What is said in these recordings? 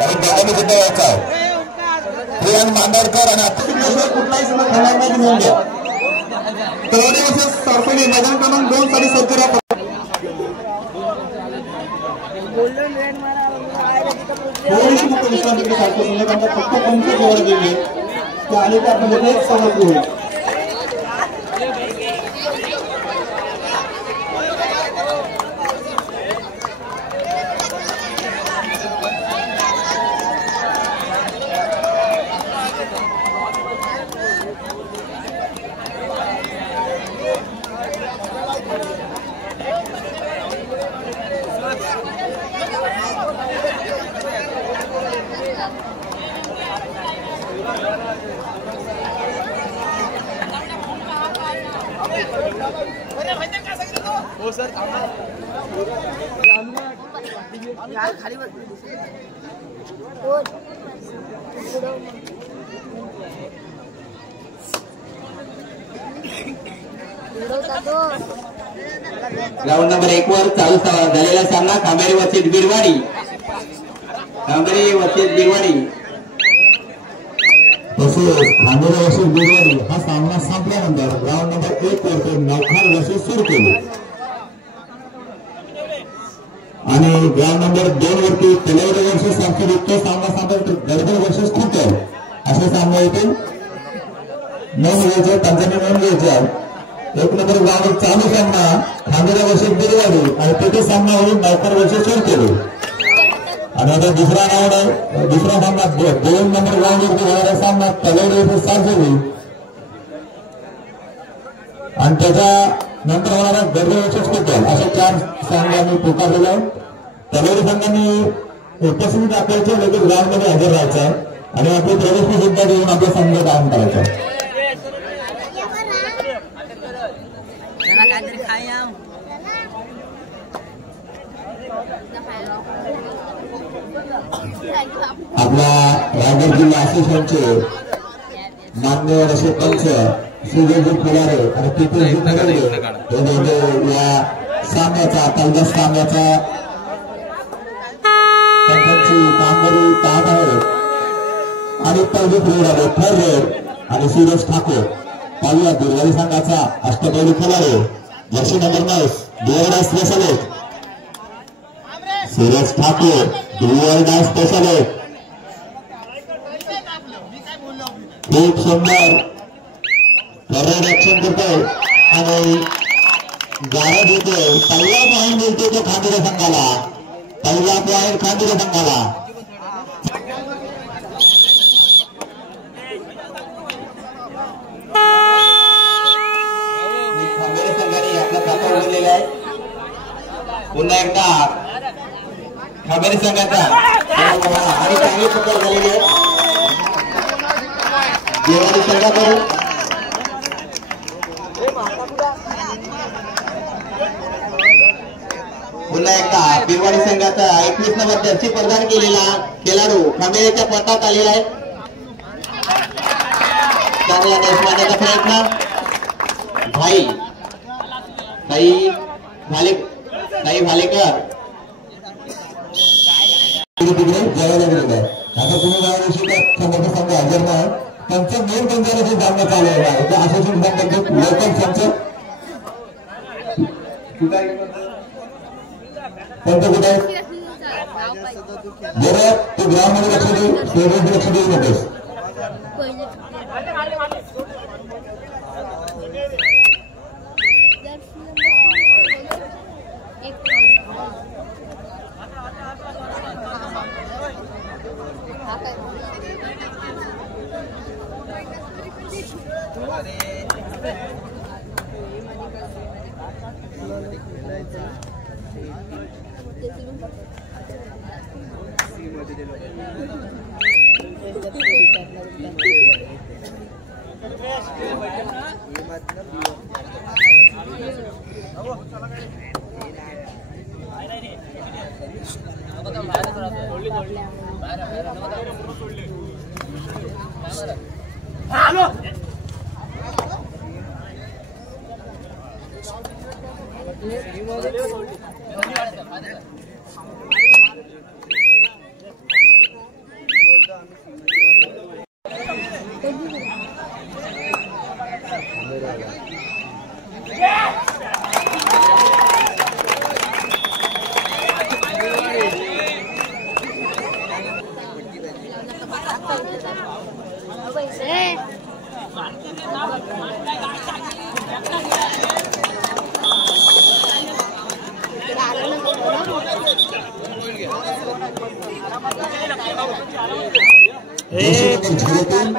आणि गावाने सुद्धा यायचा आहे प्रियान मांडरकर आणि कुठलाही समोर खेळणार नाही घेऊन घ्या तळवणे वर्सेस सारपणी मैदान क्रमांक 2 साठी सज्ज राहा थोडीशी फक्त विश्रांतीकडे सारखं संघटनांना फक्त 5 ओव्हर दिली त्या आणि त्या आपण एक सवय होईल हो सर खाली ग्राउंड नंबर 1 वर चालू झालेला सामना कांबेरी वर्सेस बिरवाडी तसेच खांडेरा वर्सेस बिरवाडी हा सामना संपल्यानंतर ग्राउंड नंबर 1 वरती नवखार वर्सेस सुरकेली आणि ग्राउंड नंबर 2 वरती तलवडे वर्सेस सारखेली तो सामना संपल्यानंतर गडबड वर्सेस खुटल असे सामने येतील नोंद घ्यायचे त्यांच्याने नोंद घ्यायचे एक नंबर ग्राउंड चालू सामना खांडेरा वर्सेस बिरवाडी आणि तिथे सामना होईल नवखार वर्सेस सुरकेली आणि आता दुसरा सामना 2 नंबर ग्राउंडवरती होणारा सामना तलवडे वर्सेस सारखेली आणि त्याच्या नंतर होणारा गडबड वर्सेस खुटल असे 4 सामन्यांनी पुकारलेला आहे तलवडे संघांनी उपस्थिती दाखवायची लगेच ग्राउंडमध्ये हजर राहायचं आहे आणि आपली प्रवेशनी सुद्धा देऊन आपला संघ काम करायचा आपल्या रायगड जिल्हा असोसिएशनचे मान्यवर असे पंच सुजयजी फुलारे आणि पिपळजी फुलारे या सामन्याचा तालुका सामन्याचा पंचांची कामगिरी पाहत आहे आणि पहिली फुलारे ठरले आणि सुरेश ठाकूर पाहिला बिरवाडी संघाचा अष्टपैलू Phulare jersey number 9 Birwada special Suresh Thakur Birwada special खूप सुंदर रक्षण करतोय आणि गारा देतोय पहिला पॉईंट मिळतो तो खांडेरा संघाला खांडेरा संघाला खांडेरा संघाने आपला सामना उघडलेला आहे पुन्हा एकदा खांडेरा संघाचा आणि चांगली पकड झालेली आहे बिरवाडी संघाकडून पुन्हा एकदा बिरवाडी संघाचा 21 नंबर जर्सी प्रदान केलेला खेळाडू खांबेरीच्या पटात आलेला आहे चांगला डॅश मारण्याचा प्रयत्न भाई भालेकर जयाला गेलेला आहे आता तुम्ही संघाचा संघ हजर नाही त्यांचं मेन पंचायत सामना चालू आहे त्या असोसिएशन संघाचे लोकल संघ पंच कुठे आहेत जरा तो ग्राउंड मध्ये लक्ष देऊ स्टेडियम लक्ष देऊ नकोस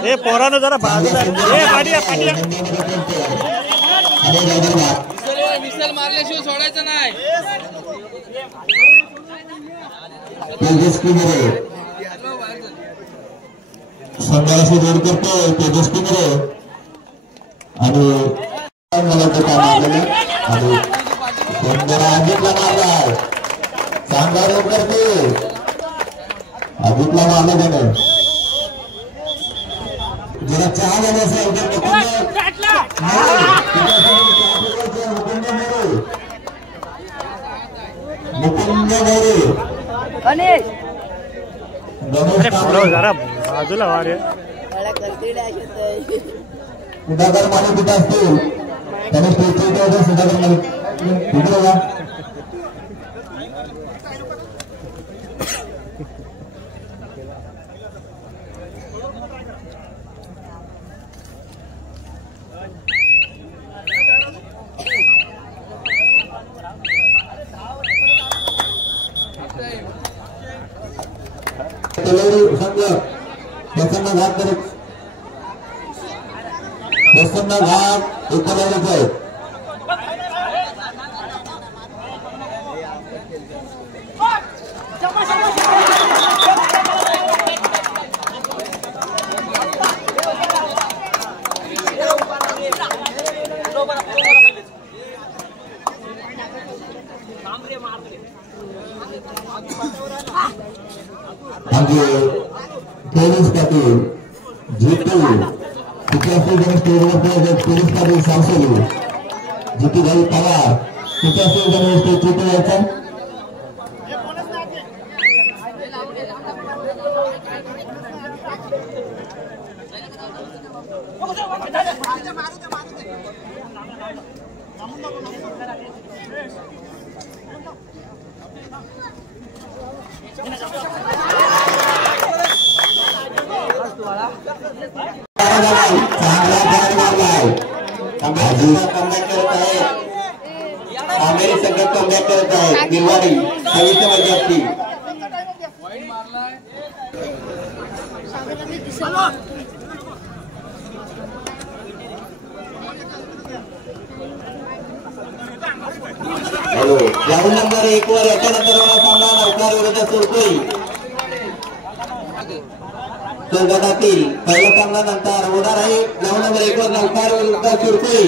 ए पोरानो जरा बाजूला पाटिया मिसल मारल्याशिवाय सोडायचं नाही. संघाशी जोड करतोय तेजस्वी मध्ये आणि अजितला मारलाय. चांगला रोड करते अजितला मारलं त्याने. जरा चहा झाला असेल तर मुकुंद मोरे जरा बाजूला वारे सुधाकर माने कुठे असतील त्याने स्टेजच्या सुधाकर माने कुठे बघा. प्रसन्न घाट करत प्रसन्न घाट एकलाच आहे. टेनिस पाटील जीतू तिथे स्टेजवर टेनिस पाटील सांसोली जीतू भाई पवार तिथे स्टेज जीतू यायचा. कामेरी संघ कमबॅक करत आहे. गिरवाडी 26 वर्षाची ग्राउंड नंबर 1 वर याच्यानंतर सामना नौकार विरुद्ध सुरकोई. तो गटातील पहिला सामना नंतर होणार आहे. ग्राउंड नंबर 1 वर नौकार विरुद्ध सुरकोई.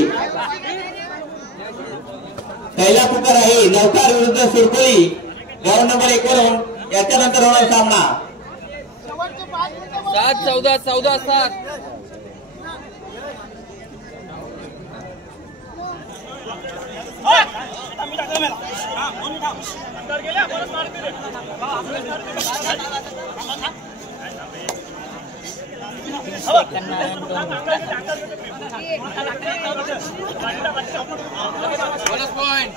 पहिला पुकार आहे नौकार विरुद्ध सुरकोई. ग्राउंड नंबर 1 वर याच्यानंतर होणार सामना 7-14-7. bonus point.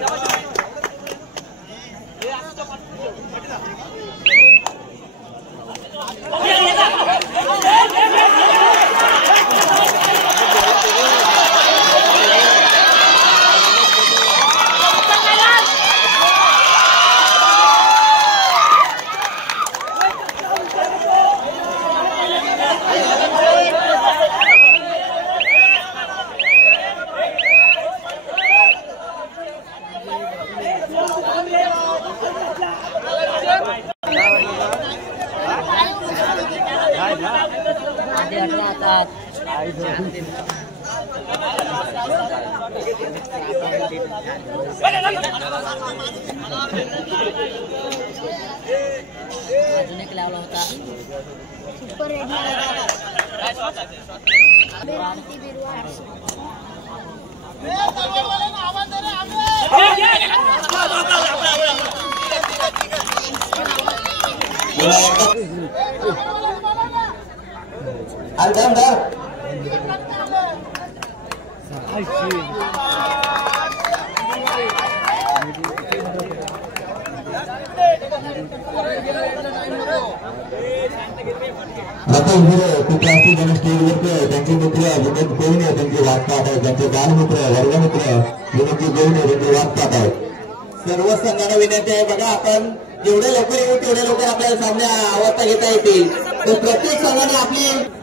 रतन हिरे कुठे असतील त्यांनी स्टेजवरती त्यांचे मित्र विनोद गोविने त्यांची वाट पाहत आहेत, त्यांचे बालमित्र वर्गमित्र विनोदजी गोविने त्यांची वाट पाहत आहेत. सर्व संघांना विनंती आहे, बघा आपण जेवढे लवकर येऊ तेवढे लवकर आपल्याला सामने अवस्था घेता येतील. तर प्रत्येक संघाने आपली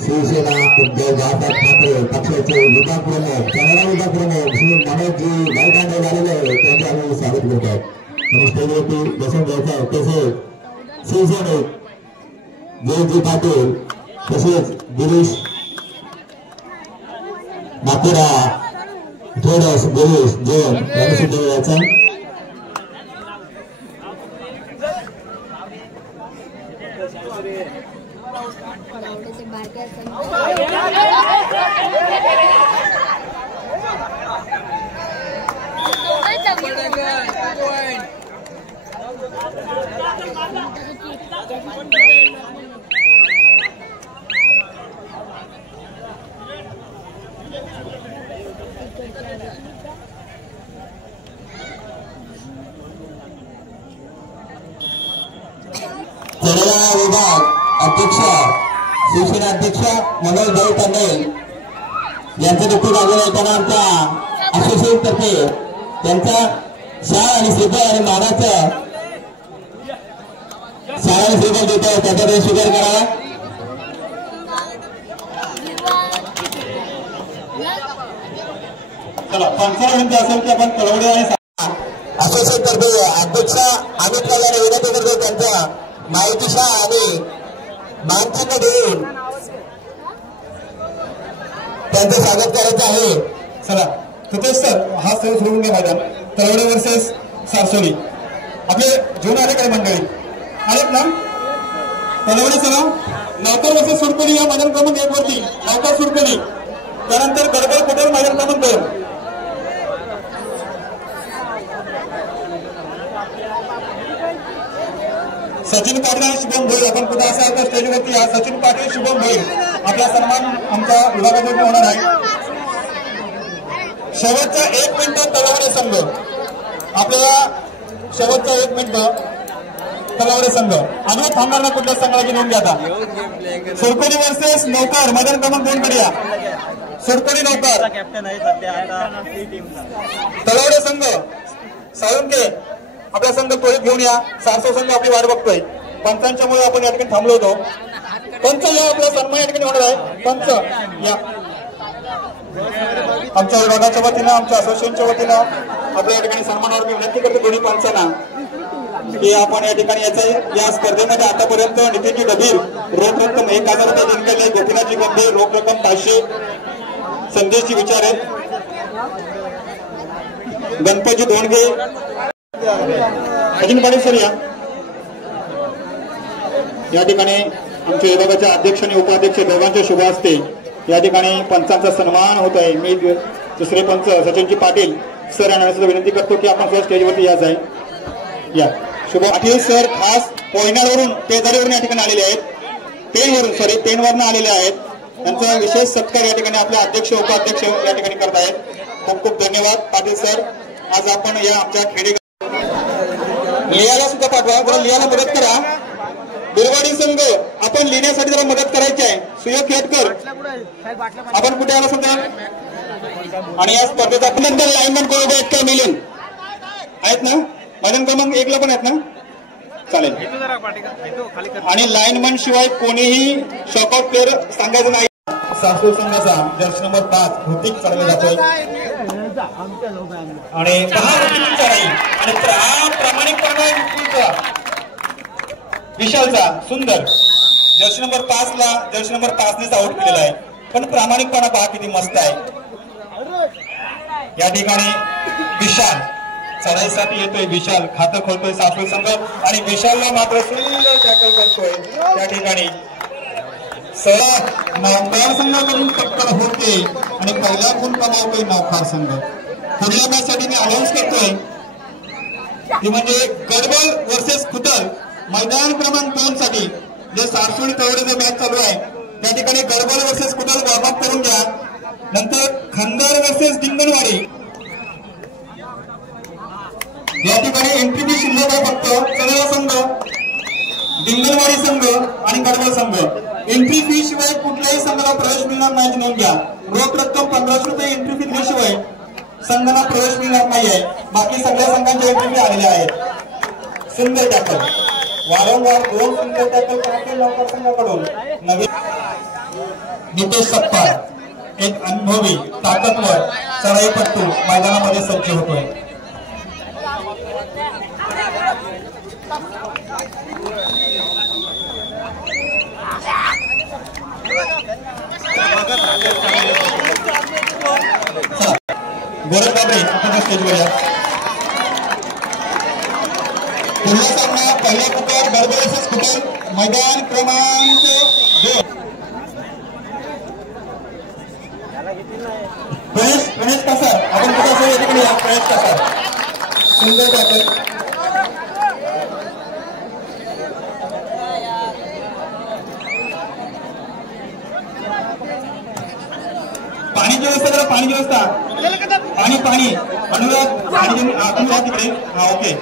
शिवसेना उद्धव बाळासाहेब ठाकरे पक्षाचे विभाग प्रमुख कन्नडा विभाग प्रमुख श्री मनोजजी गायकांडे झालेले त्यांचे आम्ही स्वागत करत आहोत. आणि स्टेजवरती बसून घ्यायचं आहे. तसेच शिवसैनिक जयजी पाटील तसेच गिरीश नागपुरा थोडस गिरीश जैन यांनी सुद्धा यायचं. कन्नडा विभाग अध्यक्ष शिवसेना अध्यक्ष मनोज भाऊ पाटील यांचं देखील लागलेलं आहे. त्यांना आमच्या असोसिएट तर्फे त्यांचा शाळा आणि श्रीफळ आणि मानाचं शाळा आणि श्रीफळ देत आहे, त्याच्याकडे स्वीकार करा. चला 5 मिनिटं असेल की आपण कळवडे आणि असोसिएट तर्फे अध्यक्ष अमित राज यांनी विनंती करतो त्यांच्या माहिती शाळा आणि मानचिन्ह देऊन त्यांचं स्वागत करायचं आहे. चला सुतेश सर हा सर सोडून घ्या मैदान. तळवडे वर्सेस सारसोली आपले घेऊन आले काही मंडळी आहेत ना. तळवडे चला नावकर वर्सेस सुरकोली या मैदान क्रमांक 1 वरती नावकर सुरकोली, त्यानंतर गडबड पटेल मैदान क्रमांक 2. सचिन पाटील आणि शुभम भोईर आपण कुठे असाल तर स्टेजवरती या. सचिन पाटील शुभम भोईर आपला सन्मान आमच्या विभागातून होणार आहे. शेवटचा 1 मिनिट तळवडे संघ आपल्याला शेवटचा 1 मिनिट तळवडे संघ आणि थांबणार ना कुठल्या संघाची नोंद घ्या. आता सुरकोली वर्सेस नौकर मैदान क्रमांक 2 कडे या. सुरकोली नौकर तळवडे संघ साळुंके आपला संघ त्वरित घेऊन या. सारसो संघ आपली वाट बघतोय. पंचांच्या मुळे आपण या ठिकाणी थांबलो होतो. पंच या आपला सन्मान या ठिकाणी होणार आहे. पंच या आमच्या विभागाच्या वतीनं आमच्या असोसिएशनच्या वतीनं आपल्या या ठिकाणी सन्मानावर मी विनंती करतो दोन्ही पंचांना की आपण या ठिकाणी यायचं. या स्पर्धेमध्ये आतापर्यंत नितीनजी डबीर रोख रक्कम 1000 रुपये जिंकले. गोपीनाथजी गंभीर रोख रक्कम 500. संदेशजी विचारे गणपती धोंडगे अजिन पाटील सर या ठिकाणी आमच्या विभागाच्या अध्यक्ष आणि उपाध्यक्ष दोघांच्या शुभ हस्ते या ठिकाणी पंचांचा सन्मान होत आहे. मी दुसरे पंच सचिनजी पाटील सर यांना सुद्धा विनंती करतो की आपण सुद्धा स्टेजवरती या जाईल. या शुभ पाटील सर खास पोयनाडवरून पेदारीवरून या ठिकाणी आलेले आहेत. पेनवरून आलेले आहेत. त्यांचा विशेष सत्कार या ठिकाणी आपले अध्यक्ष उपाध्यक्ष या ठिकाणी करत आहेत. खूप खूप धन्यवाद पाटील सर. आज आपण या आमच्या खेडे लिहायला सुद्धा पाठवा. जरा लिहायला मदत करा. बिरवाडी संघ आपण लिहिण्यासाठी जरा मदत करायची आहे. सुयोग खेटकर आपण कुठे आला सध्या. आणि या स्पर्धेचा आपण नंतर लाईनमॅन कोण आहेत काय मिलियन आहेत ना. मैदान क्रमांक 1 ला पण आहेत ना. चालेल. आणि लाईनमॅन शिवाय कोणीही शॉकआउट प्लेअर सांगायचं नाही. सासू संघाचा जर्सी नंबर 5 भौतिक चालवला जातोय आणि प्रामाणिकपणा विशालचा सुंदर जर्सी नंबर 5 ला जर्सी नंबर 5 नेच आउट केलेला आहे. पण प्रामाणिकपणा पहा किती मस्त आहे. या ठिकाणी विशाल चढाईसाठी येतोय विशाल, खातं खोलतोय सासवड संघ आणि विशालला मात्र सुंदर टॅकल करतोय त्या ठिकाणी. नौकार संघाकडून टक्कर होते आणि पहिला गुण कमावतोय नौकार संघ. पुढल्या मॅच साठी मी अनाऊन्स करतोय ती म्हणजे गडबल वर्सेस खुटर, मैदान क्रमांक 2 साठी जे सारसोडी तळवडे मॅच चालू आहे त्या ठिकाणी गडबल वर्सेस खुटर वॉर्मअप करून घ्या. नंतर खंदार वर्सेस डिंगणवाडी या ठिकाणी एंट्री फी शिल्लक आहे फक्त चढावा संघ, डिंगणवाडी संघ आणि गडबल संघ. एंट्री फी शिवाय कुठल्याही संघाला प्रवेश मिळणार नाही, नोंद घ्या. रोख रक्कम 1500 रुपये एंट्री फी दिल्याशिवाय संघाला प्रवेश मिळणार नाहीये. बाकी सगळ्या संघांच्या एंट्री फी आलेल्या आहेत. सुंदर टॅकल, वारंवार 2 सुंदर टॅकल करतील नौकर संघाकडून. नवीन नितेश सप्पार एक अनुभवी ताकदवर चढाईपट्टू मैदानामध्ये सज्ज होतोय. गौरव बाबरे आपण स्टेजवर या. पुन्हा सामना पहिला पुकार गडबड वर्सेस खुटर, मैदान क्रमांक 2. गणेश कासार आपण कुठे असेल तिकडे या. गणेश कासार सुंदर टॅकल. पाण्याची व्यवस्था करा, पाण्याची व्यवस्था. पाणी अनुराग पाणी तिकडे. हा ओके,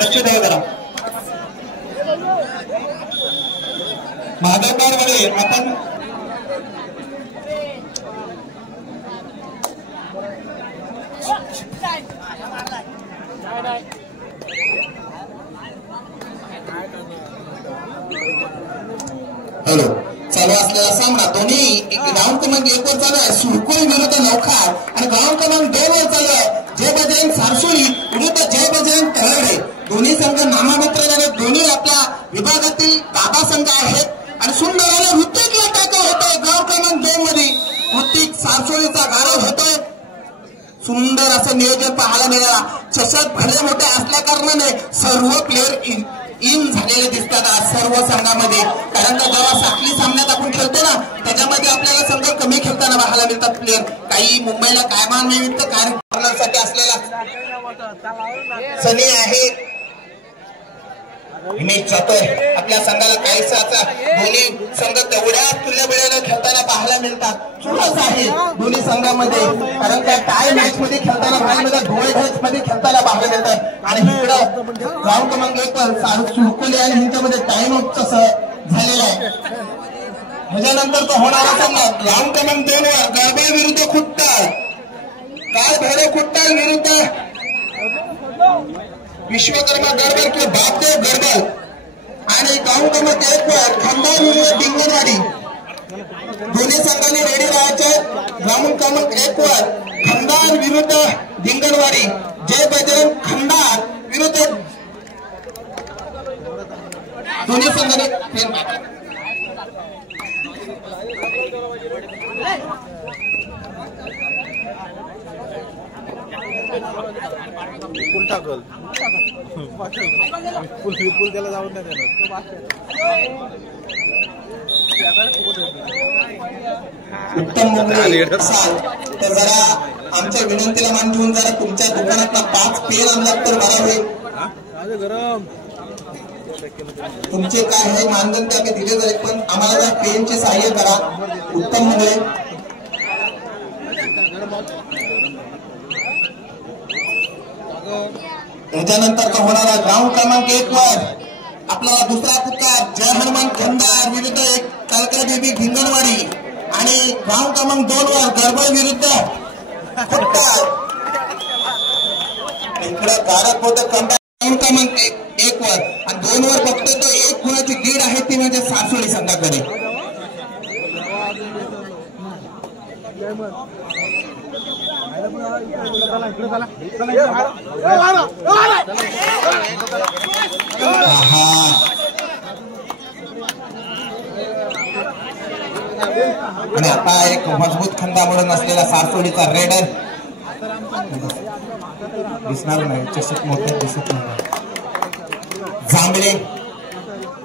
लक्ष द्या जरा. महादेवकार मध्ये आपण हॅलो चालू असलेला सामना दोन्ही ग्राउंड क्रमांक 1 वर चालू आहे. सुरकुळी विरुद्ध नौखार आणि ग्राउंड क्रमांक 2 वर चालू आहे जय बजरंग सारसोळी विरुद्ध जय बजरंग तळवडे. दोन्ही संघ नाममात्र झाले, दोन्ही आपल्या विभागातील दादा संघ आहेत आणि सुंदर आणि ऋतिकला टाका होतोय. ग्राउंड क्रमांक 2 मध्ये ऋतिक सारसोळीचा गारव होतोय. सुंदर असं नियोजन पाहायला मिळाला. चषक भले मोठे असल्या कारणाने सर्व प्लेअर इन झालेले दिसतात आज सर्व संघामध्ये. कारण का जेव्हा साखळी सामन्यात आपण खेळतो ना त्याच्यामध्ये आपल्याला संघ कमी खेळताना पाहायला मिळतात प्लेअर. काही मुंबईला कायमानिमित्त कार्य करण्यासाठी असलेला सनी आहे, हिमेश जातोय. आपल्या संघाला काहीसा दोन्ही संघ तेवढ्याच तुल्य वेळेला खेळताना पाहायला मिळतात. चुरस आहे दोन्ही संघामध्ये, कारण त्या टाय मॅच मध्ये खेळताना पाहायला मिळतात, ढोळे मॅच मध्ये खेळताना पाहायला मिळतात. आणि इकडं ग्राउंड क्रमांक 1 वर सुरकुले आणि ह्यांच्यामध्ये टाइम आउट झालेला आहे. ह्याच्यानंतर तो होणारा सामना ग्राउंड क्रमांक 2 वर गडबड विरुद्ध खुट्टाळ, काल भैरव खुट्टाळ विरुद्ध विश्वकर्मा गडबड किंवा बापदेव गडबड. आणि ग्राउंड क्रमांक 1 वर खंडार विरुद्ध डिंगणवाडी. दोन्ही संघांनी रेडी राहायचे. ग्राउंड क्रमांक 1 वर खंडार विरुद्ध डिंगणवाडी, जय बजरंग खंडार विरुद्ध दोन्ही संघांनी फुल त्याला जाऊन नाही देणार. उत्तम मुंबई असाल तर जरा आमच्या विनंतीला मान ठेवून जरा तुमच्या दुकानातला 5 पेन आणलात तर बरा होईल. तुमचे काय हे मानधन ते आम्ही दिले जाईल, पण आम्हाला त्या पेनचे सहाय्य करा. उत्तम मुंबई त्याच्यानंतर तो होणारा ग्राउंड क्रमांक 1 वर आपला दुसरा पुकार जय हनुमान खंडार विरुद्ध एक कालका देवी भिंगणवाडी. आणि ग्राउंड क्रमांक 2 वर गडबड विरुद्ध खुट्टाळ. इकडे कारक होतं ग्राउंड क्रमांक 1 वर आणि 2 वर फक्त तो 1 गुणाची लीड आहे ती म्हणजे सारसोळी संघाकडे. आणि आता एक मजबूत खंडा म्हणून असलेला सारसोळीचा रेडर दिसणार नाही, चषक मोठे दिसत नाही. जांभळे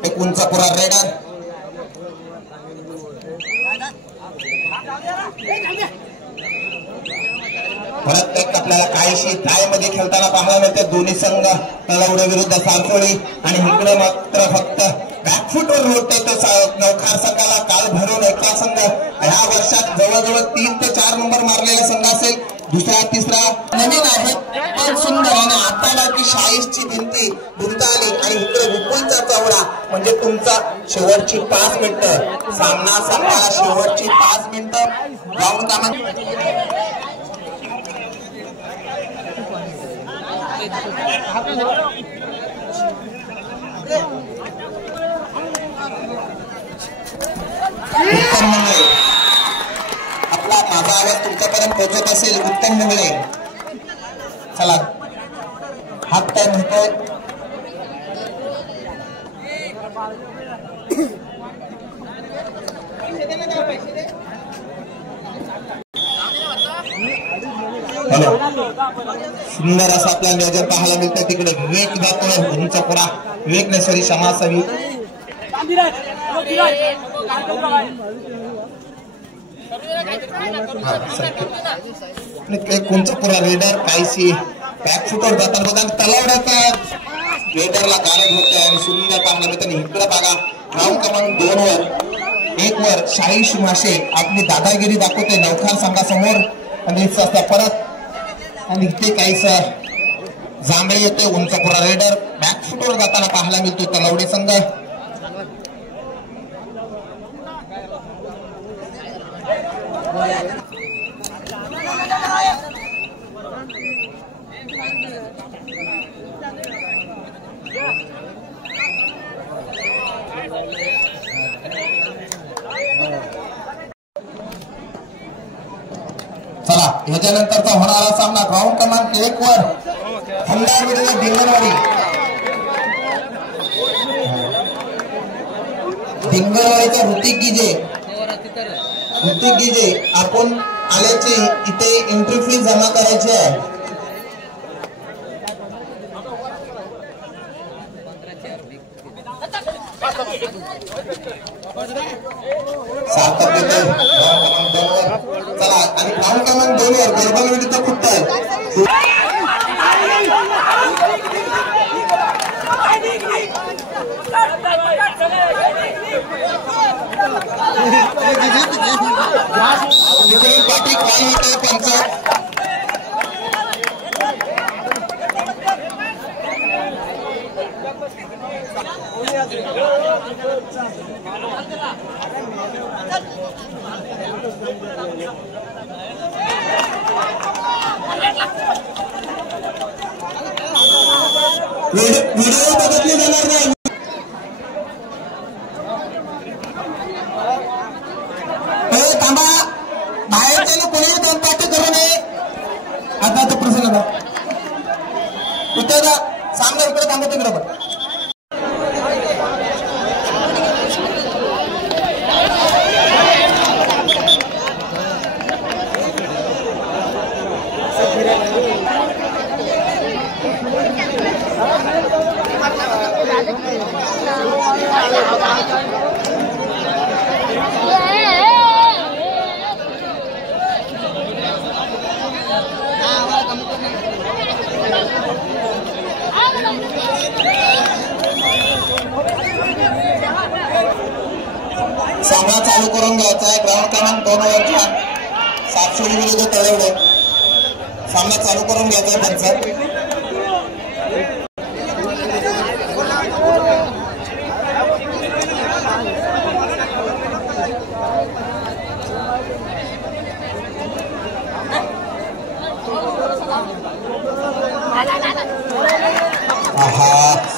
एक उंचापुरा रेडर. परत एक आपल्याला काहीशी टायमध्ये खेळताना पाहायला मिळते दोन्ही संघ, तळवडे विरुद्ध सारसोळी. आणि इकडे मात्र फक्त बॅकफुटवर लोटते तर नवखार संघाला काल भरून एका संघ ह्या वर्षात जवळजवळ 3 ते 4 नंबर मारलेला संघ असेल. दुसरा तिसरा नवीन आहे पण सुंदर. आणि आता की 40ची भिंती आली आणि इकडे विपुलचा चौडा म्हणजे तुमचा शेवटची 5 मिनिटं सामना संपला. शेवटची 5 मिनिटं जाऊन आपला माझा आवाज तुमच्यापर्यंत पोहोचत असेल. उत्तम मुंगळे चला हात तर म्हणतोय. हॅलो सुंदर असं आपल्याला नियोजन पाहायला मिळतं. तिकडे विवेक जातोय उंचापुरा. विवेक नसरी समाजसेवी उंचापुरा रेडर काहीशी बॅकफुटवर जाताना बघा तलावड्याचा रेडरला गाणे होते आणि सुंदर पाहायला मिळतं. इकडे बघा ग्राउंड क्रमांक 2 वर 1 वर शाही माशे आपली दादागिरी दाखवते नवखार संघासमोर. आणि परत आणि इथे काहीस जांभळे येते उंचापुरा रेडर बॅकफुटवर जाताना पाहायला मिळतो तलावडे संघ. चला याच्यानंतरचा होणारा सामना ग्राउंड क्रमांक 1 वर खंडार विरुद्ध धिंगणवाडी. धिंगणवाडीचा ऋतिक गिजे आपण आल्याची इथे एंट्री फी जमा करायची आहे. चला आणि ग्राउंड क्रमांक 2 वर गरबल विरुद्ध खुट्ट पाठी कॉल होत पंच. व्हिडिओ बघितले जाणार नाही. थांबा बाहेरचे कोणी 2 पाठी करू नये. आता तो प्रसन्न इथे सामना इकडे थांबवतो बरोबर. सामना चालू करून घ्यायचा आहे. ग्राउंड क्रमांक 2 वरच्या सातसोळी विरुद्ध तळवडे सामना चालू करून घ्यायचा आहे पंच.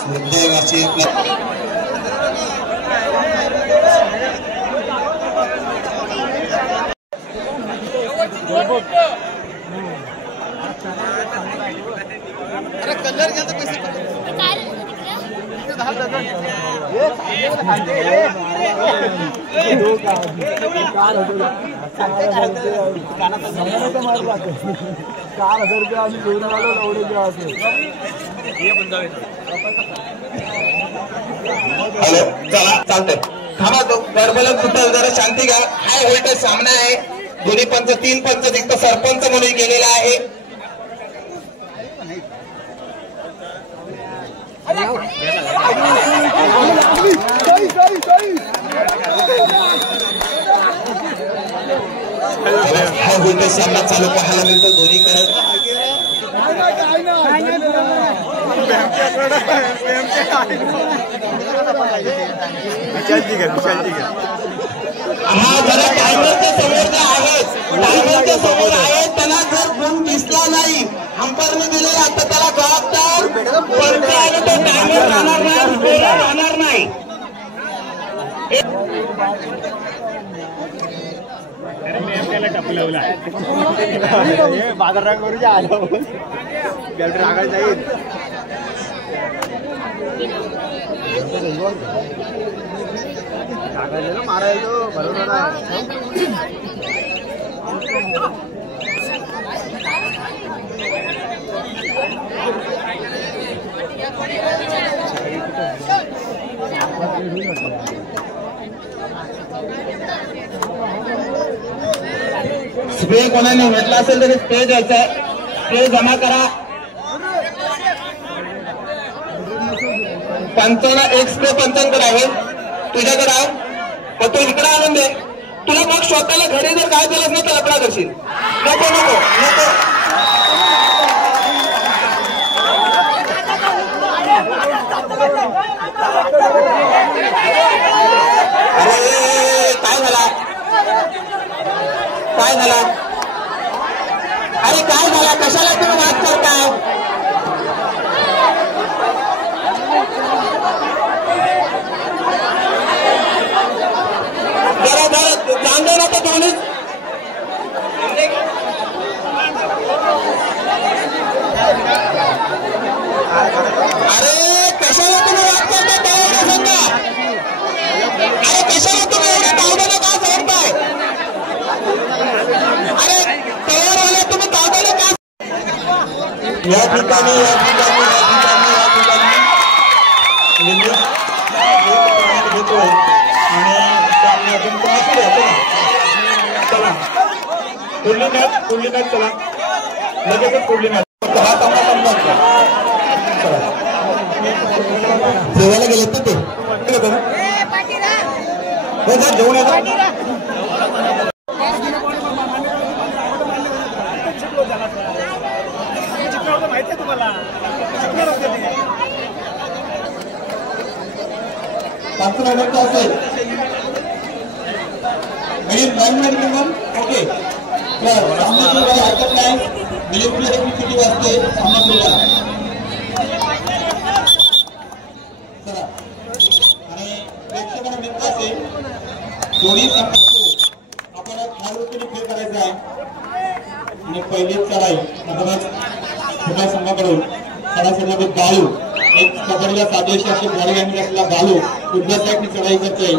सुदैवाची कलर घ्या तर पैसे आम्ही घेऊन आलो एवढे जेव्हा हॅलो चला चालतंय थांबा तो गडबडच कुठं जरा शांती घ्या. हाय व्होल्टेज सामना आहे. दोन्ही पंच 3 पंच तिथं सरपंच म्हणून गेलेला आहे. हा व्होल्टेज सामना चालू पाहायला मिळतो दोन्ही करत. हा जरा टायमरच्या समोर जे आहेत टायमरच्या समोर आहेत त्याला जर गुण दिसला नाही अंपायरने दिलेला तर त्याला जबाबदार पंच आणि तो टायमर राहणार नाही राहणार नाही. बाजार रंग आलो रागायला जाईल. मारायचो बरोबर स्प्रे कोणाने म्हटलं असेल तरी स्प्रे द्यायचा आहे. स्प्रे जमा करा. पंचांना एक स्प्रे पंचांकडे आहे तुझ्याकडे आहे पण तू इकडे आणून दे. तुला मग स्वतःला घरी जर काय दिलंच नाही तर लपडा करशील. नको नको नको. अरे काय झाला काय झाला अरे काय झाला कशाला तुम्ही वाद करताय. जरा जरा जाणलं ना तर दोन्ही अरे कशाला तुम्ही वाद करताय त्याला सांगा. अरे कशाला तुम्ही एवढ्या तावड्याला का सोडताय. अरे तयारवाले तुम्ही तावड्याला का या ठिकाणी घेतोय आणि अजून चला पुढली मॅच चला लगेचच पुढली मॅच. हा सामना संपला जेवायला गेलेत ना ते जेवण माहिती तुम्हाला असेल ओके हरकत नाही. मिलिटरी किती वाजते सामना सुरू चला आणि प्रेक्षकांना मित्र असेल दोन्ही आपण वृत्तीने खेळ करायचा आहे. आणि पहिलीच चढाई छोट्या संघाकडून चढाईसाठी बाळू एक कबड्डीला साधेशी अशी गाडी आणली असलेला बाळू उजव्या साईडने चढाई करतोय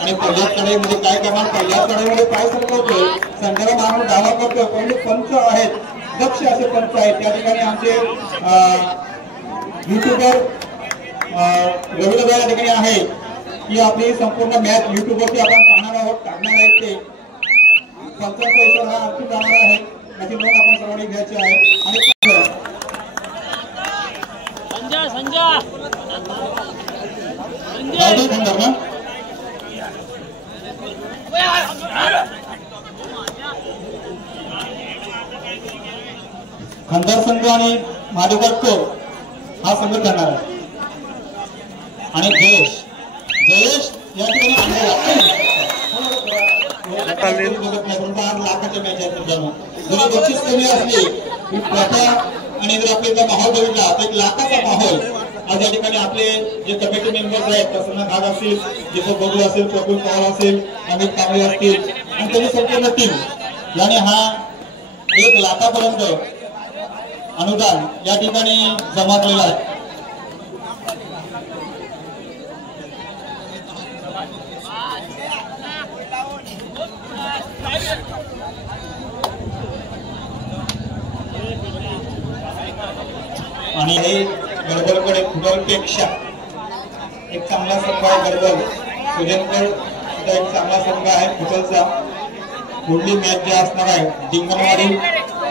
आणि पहिल्या चढाईमध्ये काय करणार पहिल्या चढाईमध्ये काय सरकवतोय संघाला मारून डावा करतोय. पण पंच आहेत दक्ष असे पंच आहेत त्या ठिकाणी आमचे युट्यूबर रवींद्र या ठिकाणी आहे की आपली संपूर्ण मॅच युट्यूबवरती आपण पाहणार आहोत टाकणार आहेत. ते पंचांचा इशारा हा आणखी जाणार आहे त्याची नोंद आपण सर्वांनी घ्यायची आहे. आणि खंदार संघ आणि महादेवकर हा संघ करणार आहे. आणि जयेश या ठिकाणी लाखाच्या मॅच आहेत मित्रांनो. जरी बक्षीस कमी असली आणि जर आपल्याला माहोल बघितला तर 1 लाखाचा माहोल आज या ठिकाणी आपले जे कमिटी मेंबर्स आहेत प्रसन्न घाट असतील दीपक बघू असेल प्रफुल पवार असेल अमित कांबळे असतील आणि त्यांनी संपूर्ण टीम याने हा 1 लाखापर्यंत अनुदान या ठिकाणी जमा केलेला आहे. आणि हे गडबडकडे फुटबॉलपेक्षा एक चांगला संघ आहे गडबड. सुजनगड सुद्धा एक चांगला संघ आहे फुटबॉलचा. पुढली मॅच जी असणार आहे डिंगणवाडी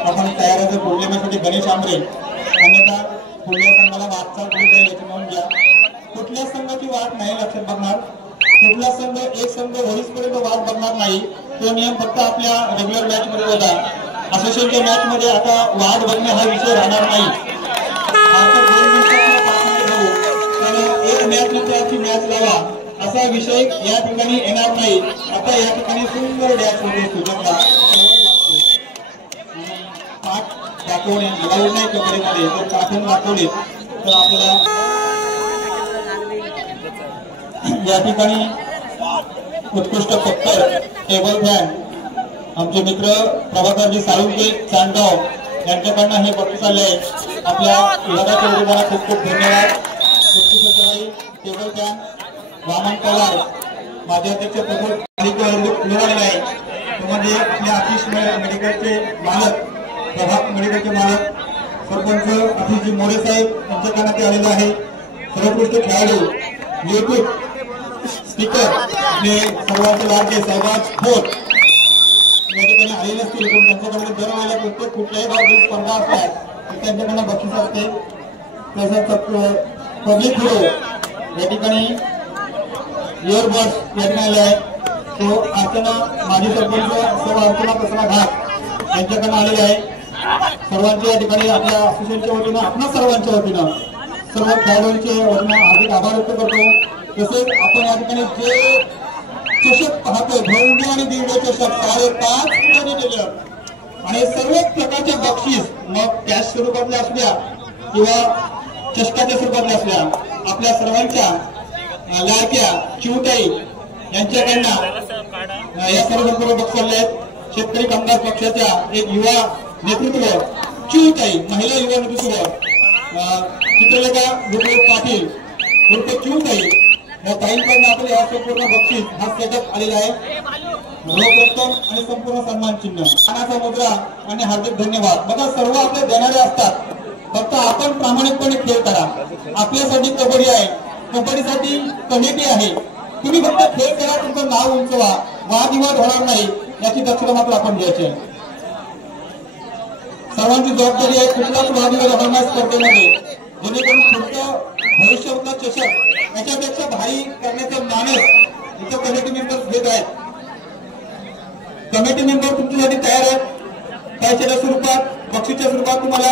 आपण तयार आहे. पुढल्या मॅचसाठी गणेश आंबरे, अन्यथा पुढल्या संघाला वाटचाल पुढे जाईल याची नोंद घ्या. कुठल्या संघाची वाट नाही लक्षात बघणार. कुठला संघ एक संघ होईपर्यंत वाट बघणार नाही. तो नियम फक्त आपल्या रेग्युलर मॅच मध्ये होता. असोसिएशनच्या मॅच मध्ये आता वाट बघणे हा विषय राहणार नाही. एक मॅच नंतर मॅच लावा असा विषय या ठिकाणी येणार नाही. आता या ठिकाणी सुंदर डॅश होते सुजनला पाठ दाखवणे अलाउड नाही कबड्डीमध्ये. जर पाठवून दाखवले तर आपल्याला या ठिकाणी उत्कृष्ट पत्तर टेबल फॅन आमचे मित्र प्रभाकरजी साळुंके चांदगाव यांच्याकडनं हे बक्षीस आले आहे. आपल्या विभागाच्या उमेदवारांना खूप खूप धन्यवाद. टेबल फॅन वामन पवार माझे अध्यक्ष प्रमुख निवडलेले आहे. त्यामध्ये आपल्या आतिश मेडिकलचे मालक, प्रभात मेडिकलचे मालक सरपंच आतिशजी मोरे साहेब यांच्याकडनं ते आलेले आहे. सर्वोत्कृष्ट खेळाडू युट्यूब स्पीकर आपले सर्वांचे लाडके सहभाग खोत या ठिकाणी आलेले असतील. पण त्यांच्याकडे दरवेळेला प्रत्येक कुठल्याही बाबतीत स्पर्धा असतात त्यांच्याकडनं बक्षीस असते. तसंच पब्लिक हिरो या ठिकाणी इयरबड्स या ठिकाणी आहे. तो अर्चना माजी सरपंच सर्व अर्चना प्रसन्न घाट यांच्याकडनं आलेले आहे. सर्वांच्या या ठिकाणी आपल्या असोसिएशनच्या वतीनं आपल्या सर्वांच्या वतीनं सर्व खेळाडूंचे वतीनं हार्दिक आभार व्यक्त करतो. तसेच आपण या ठिकाणी जे चषक पाहतोय भव्य आणि दिव्य चषक 5.5 आणि सर्व प्रकारचे बक्षीस मग कॅश स्वरूपातले असल्या किंवा चषकाच्या स्वरूपातले असल्या आपल्या सर्वांच्या लाडक्या चिवताई यांच्याकडनं या सर्व बक्षीस आले आहेत. शेतकरी कामगार पक्षाच्या एक युवा नेतृत्व चिवताई महिला युवा नेतृत्व चित्रलेखा रुपये पाटील उर्फ चिवताई या ताईंकडनं आपले या संपूर्ण बक्षीस हा सेटअप आलेला आहे. रोख रक्कम आणि संपूर्ण सन्मान चिन्ह मानाचा मुद्रा आणि हार्दिक धन्यवाद. बघा सर्व आपले देणारे असतात. फक्त आपण प्रामाणिकपणे खेळ करा. आपल्यासाठी कबड्डी आहे, कबड्डीसाठी कमिटी आहे. तुम्ही फक्त खेळ करा, तुमचं नाव उंचवा, वादविवाद होणार नाही याची दक्षता मात्र आपण घ्यायची आहे. सर्वांची जबाबदारी आहे कुठलाच वादविवाद होणार स्पर्धेमध्ये, जेणेकरून पुढचं भविष्यातला चषक याच्यापेक्षा भारी करण्याचा मानस इथं कमिटी मेंबर्स घेत आहेत. कमिटी मेंबर तुमच्यासाठी तयार आहेत. पैशाच्या स्वरूपात बक्षीसच्या स्वरूपात तुम्हाला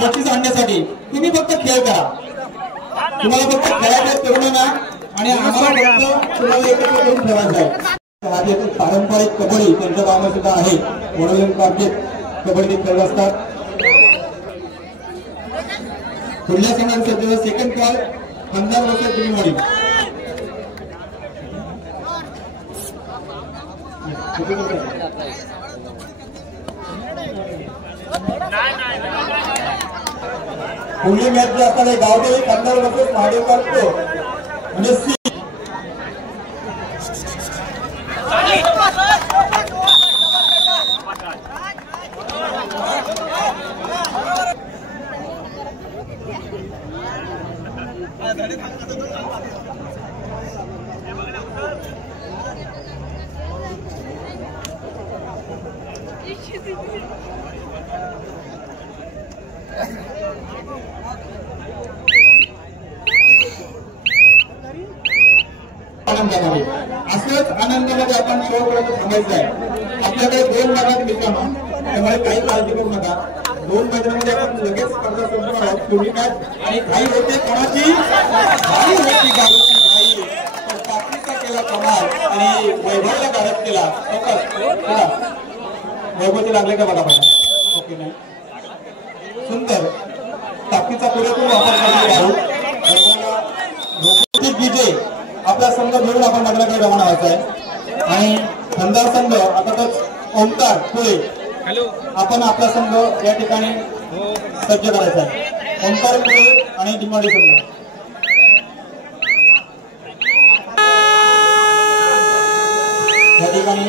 बक्षीस आणण्यासाठी तुम्ही फक्त खेळ करा. तुम्हाला फक्त खेळायचं तरुणांना आणि आम्हाला फक्त तुम्हाला एकत्र करून ठेवायचं आहे. पारंपरिक कबड्डी त्यांच्या गावामध्ये सुद्धा आहे. वडोदरी मार्केट कबड्डी खेळत असतात. पुढल्या संघाचा सध्या सेकंड कॉल 15 वर्ष डिंगणवाडी. पुढली मॅच जी असणार आहे गावदेवी 15 वर्ष महादेव करतो म्हणजे आनंदामध्ये असंच आनंदामध्ये आपण शेवटपर्यंत थांबायचं आहे. आपल्याकडे 2 भागात मित्रांनो, त्यामुळे काही काळजी करू नका. 2 मैदानामध्ये आपण लगेच स्पर्धा संपणार आहोत. पुढली मॅच आणि घाई होते कोणाची घाई होती गावाची घाई तर पापणीचा केला कमाल आणि वैभवला गाडत केला. वैभवचे लागले का बघा पाहिजे. ओके नाही सुंदर ताकदीचा पुरेपूर वापर करणार आहोत. विजय आपला संघ मिळून आपण मैदानाकडे रवाना व्हायचा आहे. आणि खंदार संघ आता तर ओंकार पुढे आपण आपला संघ या ठिकाणी सज्ज करायचा आहे. ओंकार पुढे आणि डिंगणवाडी संघ या ठिकाणी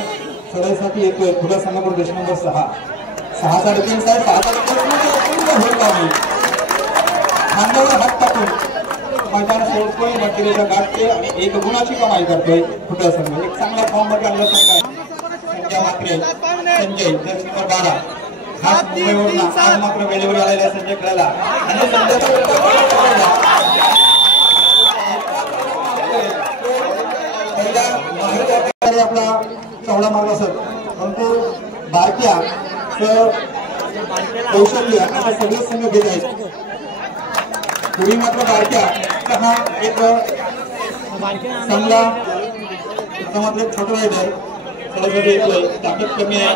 खेळासाठी येतोय. पुढे संघाकडून देश नंबर 6 चा डिफेन्स आहे. 6 चा डिफेन्स होईल का नाही खांद्यावर हात टाकून मैदान सोडतोय, मटेरियलला गाठतोय आणि 1 गुणाची कमाई करतोय फुटबॉल संघ. एक चांगला फॉर्म मध्ये आलेला संघ आहे संजय मात्रे, संजय जर्सी नंबर 12 खास मुंबईवरून आज मात्र वेळेवर आलेला संजय खेळायला आणि आपला चवडा मारला सर, परंतु बारक्या कौशल्य अशा सगळे संघ घेत आहेत. पूर्वी मात्र बारक्या हा एक चांगला मात्र छोटा रायडर सरासरी येतोय, ताकद कमी आहे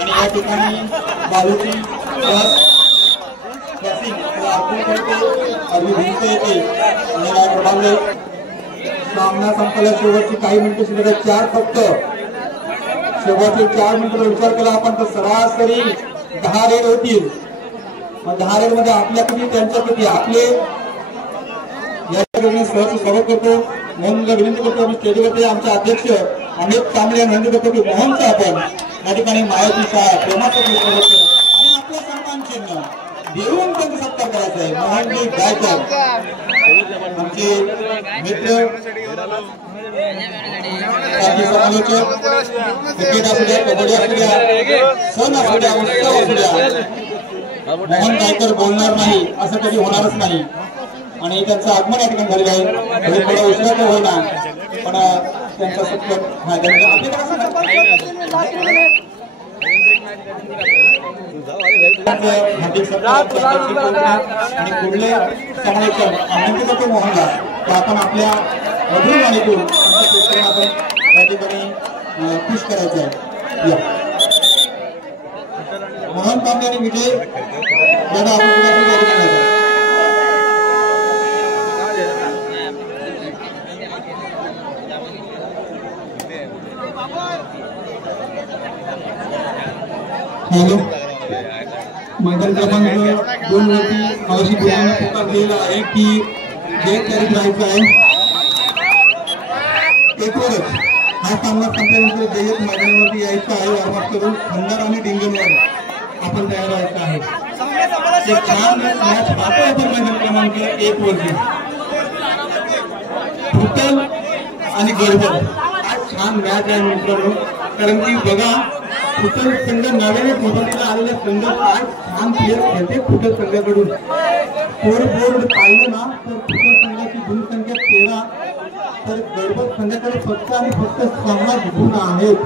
आणि या ठिकाणी बालूची येते आणि सामना संपला. शेवटची काही मिनिटं शिल्लक 4 फक्त. शेवटचे 4 मिनिटं विचार केला आपण तर सरासरी 10 रेड होतील. मग 10 रेड मध्ये आपल्या किती त्यांच्या किती आपले या ठिकाणी सहर्ष स्वागत करतो. मोहनला विनंती करतो आम्ही स्टेजवरती आमचे अध्यक्ष अमित कांबळे यांना विनंती करतो की मोहनचा आपण या ठिकाणी मायाची शाळा प्रेमाचं आणि आपल्या सन्मान चिन्ह देऊन त्यांचा सत्कार करायचा आहे. मोहनजी गायकर आमचे मित्र, समालोचक, क्रिकेट असू द्या, कबड्डी असू द्या, सण असू द्या, उत्सव असू द्या, मोहन गायकर बोलणार नाही असं कधी होणारच नाही. आणि त्यांचं आगमन या ठिकाणी झालेलं आहे. थोडा उशिरा तर होईना पण त्यांचा सत्कार हार्दिक आणि पुढले समालोचक आनंद करतो मोहनला तर आपण आपल्या मधुर वाणीतून आपण या ठिकाणी खुश करायचं आहे. मोहन कांबळे आणि विजय दादा आपण हॅलो मैदान क्रमांक 2 वरती आवश्यक पुकार दिलेला आहे की जे तयारीत राहायचं आहे. एकवरच हा सामना संपल्यानंतर जय्यत मैदानावरती यायचं आहे. वारवाट करून खंडार आणि डिंगनवर आपण तयार व्हायचं आहे. छान मॅच पाहतो आपण मैदान क्रमांक 1 वरती फुटल आणि गडबड. आज छान मॅच आहे मित्रांनो, कारण की बघा फुटल संघ नव्याने मोबाईलला आलेल्या संघ आज छान प्लेयर खेळते. फुटल संघाकडून बोर्ड पाहिलं ना तर फुटल संघाची गुणसंख्या 13 तर गडबड संघाकडे फक्त आणि फक्त 6 गुण आहेत.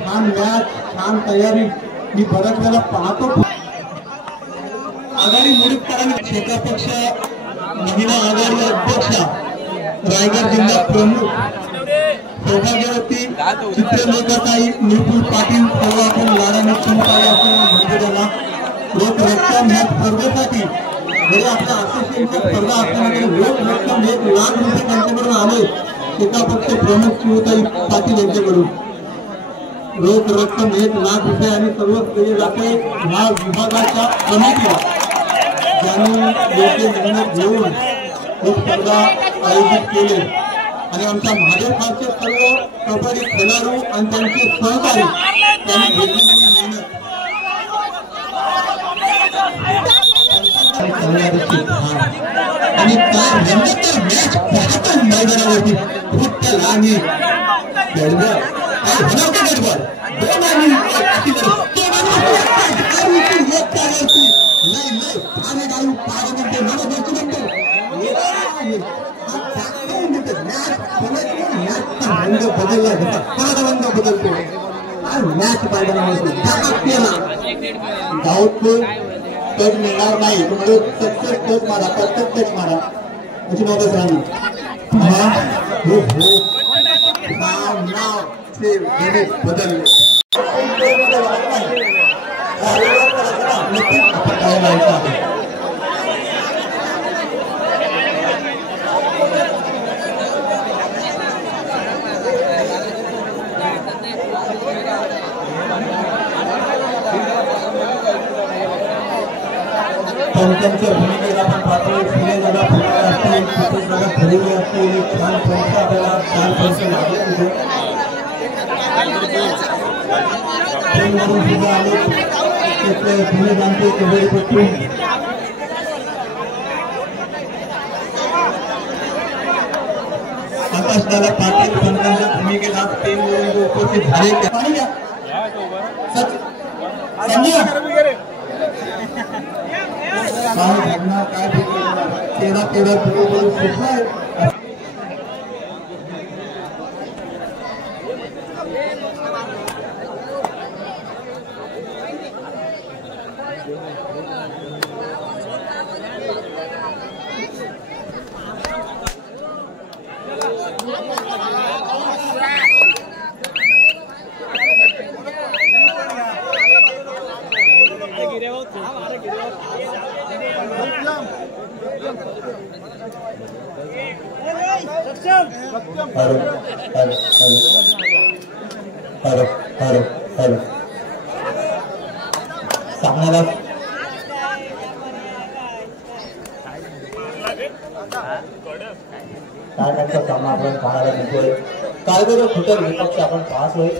छान मॅच, छान तयारी मी बऱ्याच वेळेला पाहतो. आघाडी मोडीत करावी. शेका पक्ष महिला आघाडी अध्यक्ष रायगड जिल्हा प्रमुख सौभाग्यवती चित्रलेखाताई निपुण पाटील सर्व आपण लाडाने चिंताई आपण म्हणतो त्याला. रोख रक्कम ह्या स्पर्धेसाठी जरी आपल्या असोसिएशनच्या स्पर्धा असताना रोख रक्कम 1 लाख रुपये त्यांच्याकडून आले. शेका पक्ष प्रमुख शिवताई पाटील यांच्याकडून रोख रक्कम 1 लाख रुपये आणि सर्वच केले जाते ह्या विभागाच्या समितीला ज्यांनी योग्य मेहनत घेऊन ही स्पर्धा आयोजित केली. आणि आमच्या महादेव खालचे सर्व कबड्डी खेळाडू आणि त्यांचे सहकारी त्यांनी घेतलेली मेहनत आणि त्यानंतर मॅच पाहता मैदानावरती फुटल आणि गडबड बदलतो मॅच मैदानावरती दाऊदपूर टच मिळणार नाही. तुम्हाला सक्सेस टच मारा, परफेक्ट टच मारा अशी नोंदच राहणार. बदलले त्यांच्या भूमिकेत आपण पाहतो. फिरे जागा फुटले असतील, कुठे जागा खरेदी असतील, छान पैसे आपल्याला 4 पैसे लागले तिथे सुद्धा आले. फिरे जाणते कबड्डीपट्टू प्रकाशदादा पाटील संघाच्या भूमिकेत आज 3 गुण उपस्थित झाले. पाणी घ्या. संजय काय घडणार काय तेरा सुटलाय. सामन्याला काय त्यांचा सामना आपण पाहायला मिळतोय. काय बरं फुटल विपक्ष आपण पास होईल.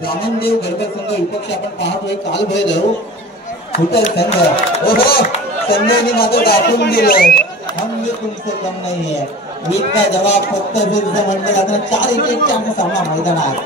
ब्राह्मणदेव गडकर संघ विपक्ष आपण पाहतोय. काल भैरव फुटल संघ. ओहो संघाने मात्र दाखवून दिलंय हम भी तुमसे कम नाही आहे. वीट का जवाब फक्त म्हटलं जातं 4-1 सामना मैदानात.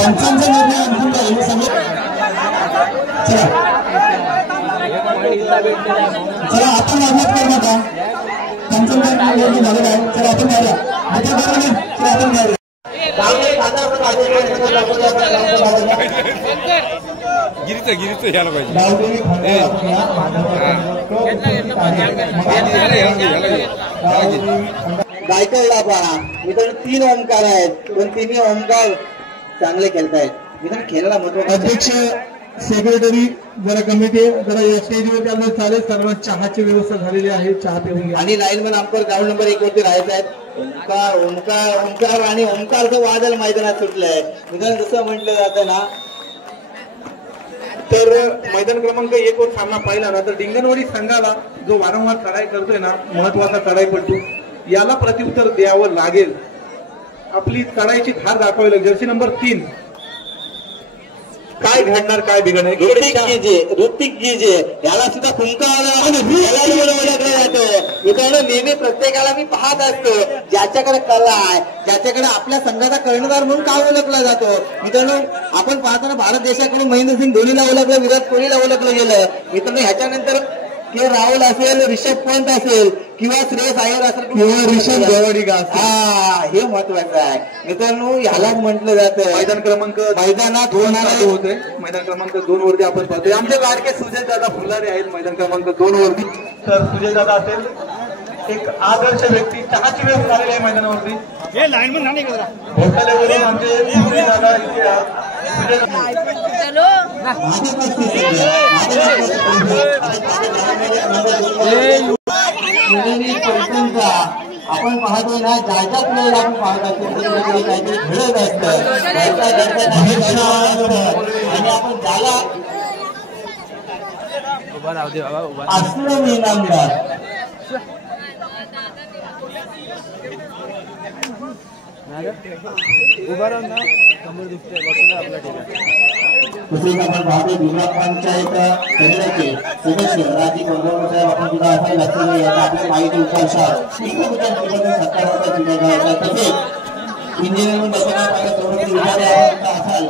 पंचांचा निर्णय अंतिम झालेला समोर. चला आपण मागण्यात करू नका. पंचांचा निर्णय झालेला आहे. चला आपण घ्या. चला आपण घ्या. गिरीचं घ्यायला पाहिजे. गायकवाडला पहा मित्रांनो 3 ओंकार आहेत पण 3 ओंकार चांगले खेळतायत. मित्रांनो खेळायला महत्व. अध्यक्ष सेक्रेटरी जरा कमिटी जरा या स्टेजवर चाललं चालेल. सर्व चहाची व्यवस्था झालेली आहे. चहा पिऊन घ्या. आणि लाईनमन अंपर ग्राउंड नंबर 1 वरती राहायचे आहेत. ओंकार ओंकार ओंकार आणि ओंकारचं वादळ मैदानात सुटलंय. मित्रांनो जसं म्हटलं जातं ना तर मैदान क्रमांक 1 वर सामना पाहिला ना तर डिंगनवाडी संघाला जो वारंवार चढाई करतोय ना महत्वाचा चढाईपटू याला प्रत्युत्तर द्यावं लागेल. आपली चढाईची धार दाखवावी लागेल. जर्सी नंबर 3 काय काय घडणार काय बिघडणार. ऋतिक गिजे याला सुद्धा खुंका आला ओळखला जातो. मित्रांनो नेहमी प्रत्येकाला मी पाहत असतो ज्याच्याकडे कला आहे ज्याच्याकडे आपल्या संघाचा कर्णधार म्हणून का ओळखला जातो. मित्रांनो आपण पाहताना भारत देशाकडून महेंद्रसिंग धोनीला ओळखलं विराट कोहलीला ओळखलं गेलं. मित्रांनो ह्याच्यानंतर के राहुल असेल ऋषभ पंत असेल किंवा श्रेयस अय्यर असेल किंवा ऋषभ गवळी हे महत्वाचं आहे. मित्रांनो ह्यालाच म्हटलं जातं मैदान क्रमांक मैदानात होणार होते. मैदान क्रमांक 2 वरती आपण पाहतोय आमचे लाडके सुजय दादा फुलारे आहेत मैदान क्रमांक 2 वरती. तर सुजय दादा असेल एक आदर्श व्यक्ती चहाची वेळ झालेली आहे मैदानावरती. हे लाईन मध्ये नाही का घोटाळेवरून आमचे सुजय दादा आपण पाहतो ना ज्याच्या प्लेअर आपण पाहत असतो काहीतरी घडत असतं आणि आपण ज्याला असलं इनामदार उभा राहून ना समोर दिसतोय बघतो आपला ठिकाण. तसेच आपण पाहतो जिल्हा पंचायत समितीचे सदस्य राजीव गोंधळ साहेब आपण सुद्धा असा लक्षणीय आपल्या माहिती उपशार सरकारचा जिल्हा तसेच इंजिनिअरिंग विचार असाल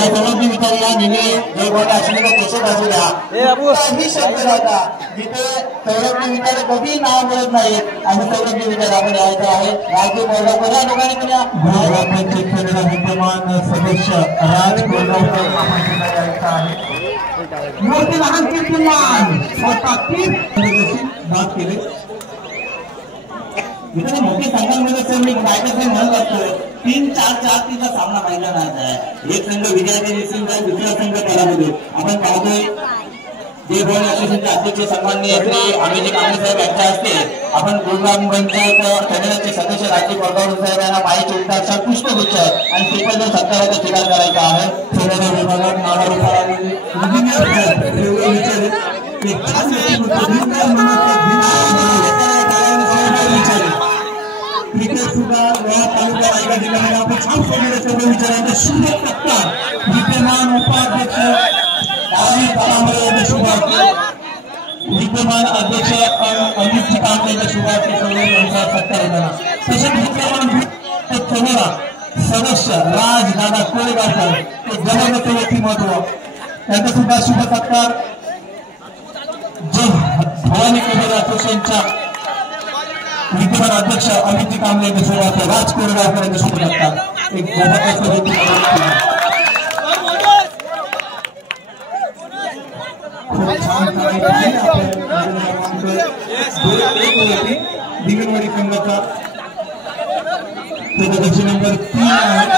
संबंधी विचार या नेहमी केशव असू द्या शब्द होता जिथे सौरभचे विचार कधी नाव मिळत नाही आणि सौरभचे विचार आपण यायचं आहे. राज्य कोल्हापूर या लोकांनी विद्यमान सदस्य राज कोल्हापूर आपण यायचं आहे. मोठी लहान कीर्तिमान बात केले इथे मोठे संघांमध्ये सर मी काय कसं म्हणत असतो 3-4-4 सामना मैदानात आहे. एक संघ विजयाचे निश्चित आहे दुसरा संघ पराभूत. आपण पाहतोय जे बॉल असोसिएशनचे अध्यक्ष सन्माननीय श्री अभिजित कांबळे साहेब यांच्या हस्ते आपण गुरुग्राम पंचायत समितीचे सदस्य राजीव गोंधळ साहेब यांना माहिती उल्टाक्षर पुष्पगुच्छ आणि श्रीफळ सत्काराचा स्वीकार करायचा आहे. सोलापूर विभागात क्रिकेट सुद्धा तालुका रायगड जिल्ह्यामध्ये आपण छान केलेले सर्व विचारांचा शुभ सत्कार विद्यमान उपाध्यक्ष विद्यमान अध्यक्ष अमित कांबळे शुभार्थी यांचा सत्कार होता. तसेच सदस्य राज दादा कोळेगावकर ते जबरदस्त व्यक्तिमत्व त्यांचा सुद्धा शुभ सत्कार भवानी क्रिकेट असोसिएशनच्या विद्यमान अध्यक्ष अमित कांबळे यांच्या शुभार्थी राज कोळेगावकर यांचा शुभ सत्कार एक जबरदस्त व्यक्तिमत्व दिगंबरी संघाचा सदस्य नंबर 3 आहे.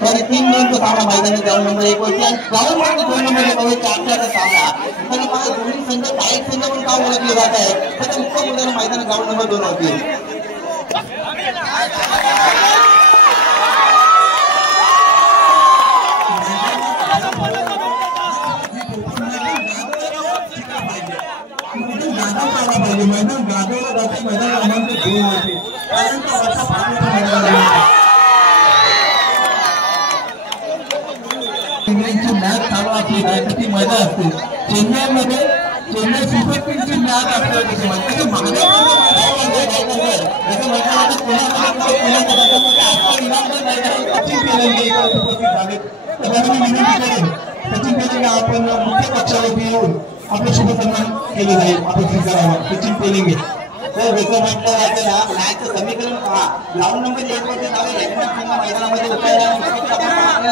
तरी 3-2 सामना मैदानी ग्राउंड नंबर 1 वरती आणि ग्राउंड नंबर 2 नंबर 4-4 सामना आणि मला दोन्ही संघ काही संघ पण का ओळखले जात आहे त्याच्या उत्तम मुद्द्याने मैदानी ग्राउंड नंबर 2 वरती मैदान गाजवलं जाते मैदान क्रमांक 2 वरती कारण मॅच चालू असली नाही तर ती मजा असते. चेन्नई सुपर किंग्सची मॅच असते सचिन पेलिंगे आपण मुख्य पक्षावरती येऊन आपलं शुभ सन्मान केले जाईल. आपण स्वीकारावा सचिन पेलिंगे. तर जसं म्हटलं जायचं ना मॅचचं समीकरण पहा ग्राउंड नंबर 1 वरती मैदानामध्ये उतरल्यानंतर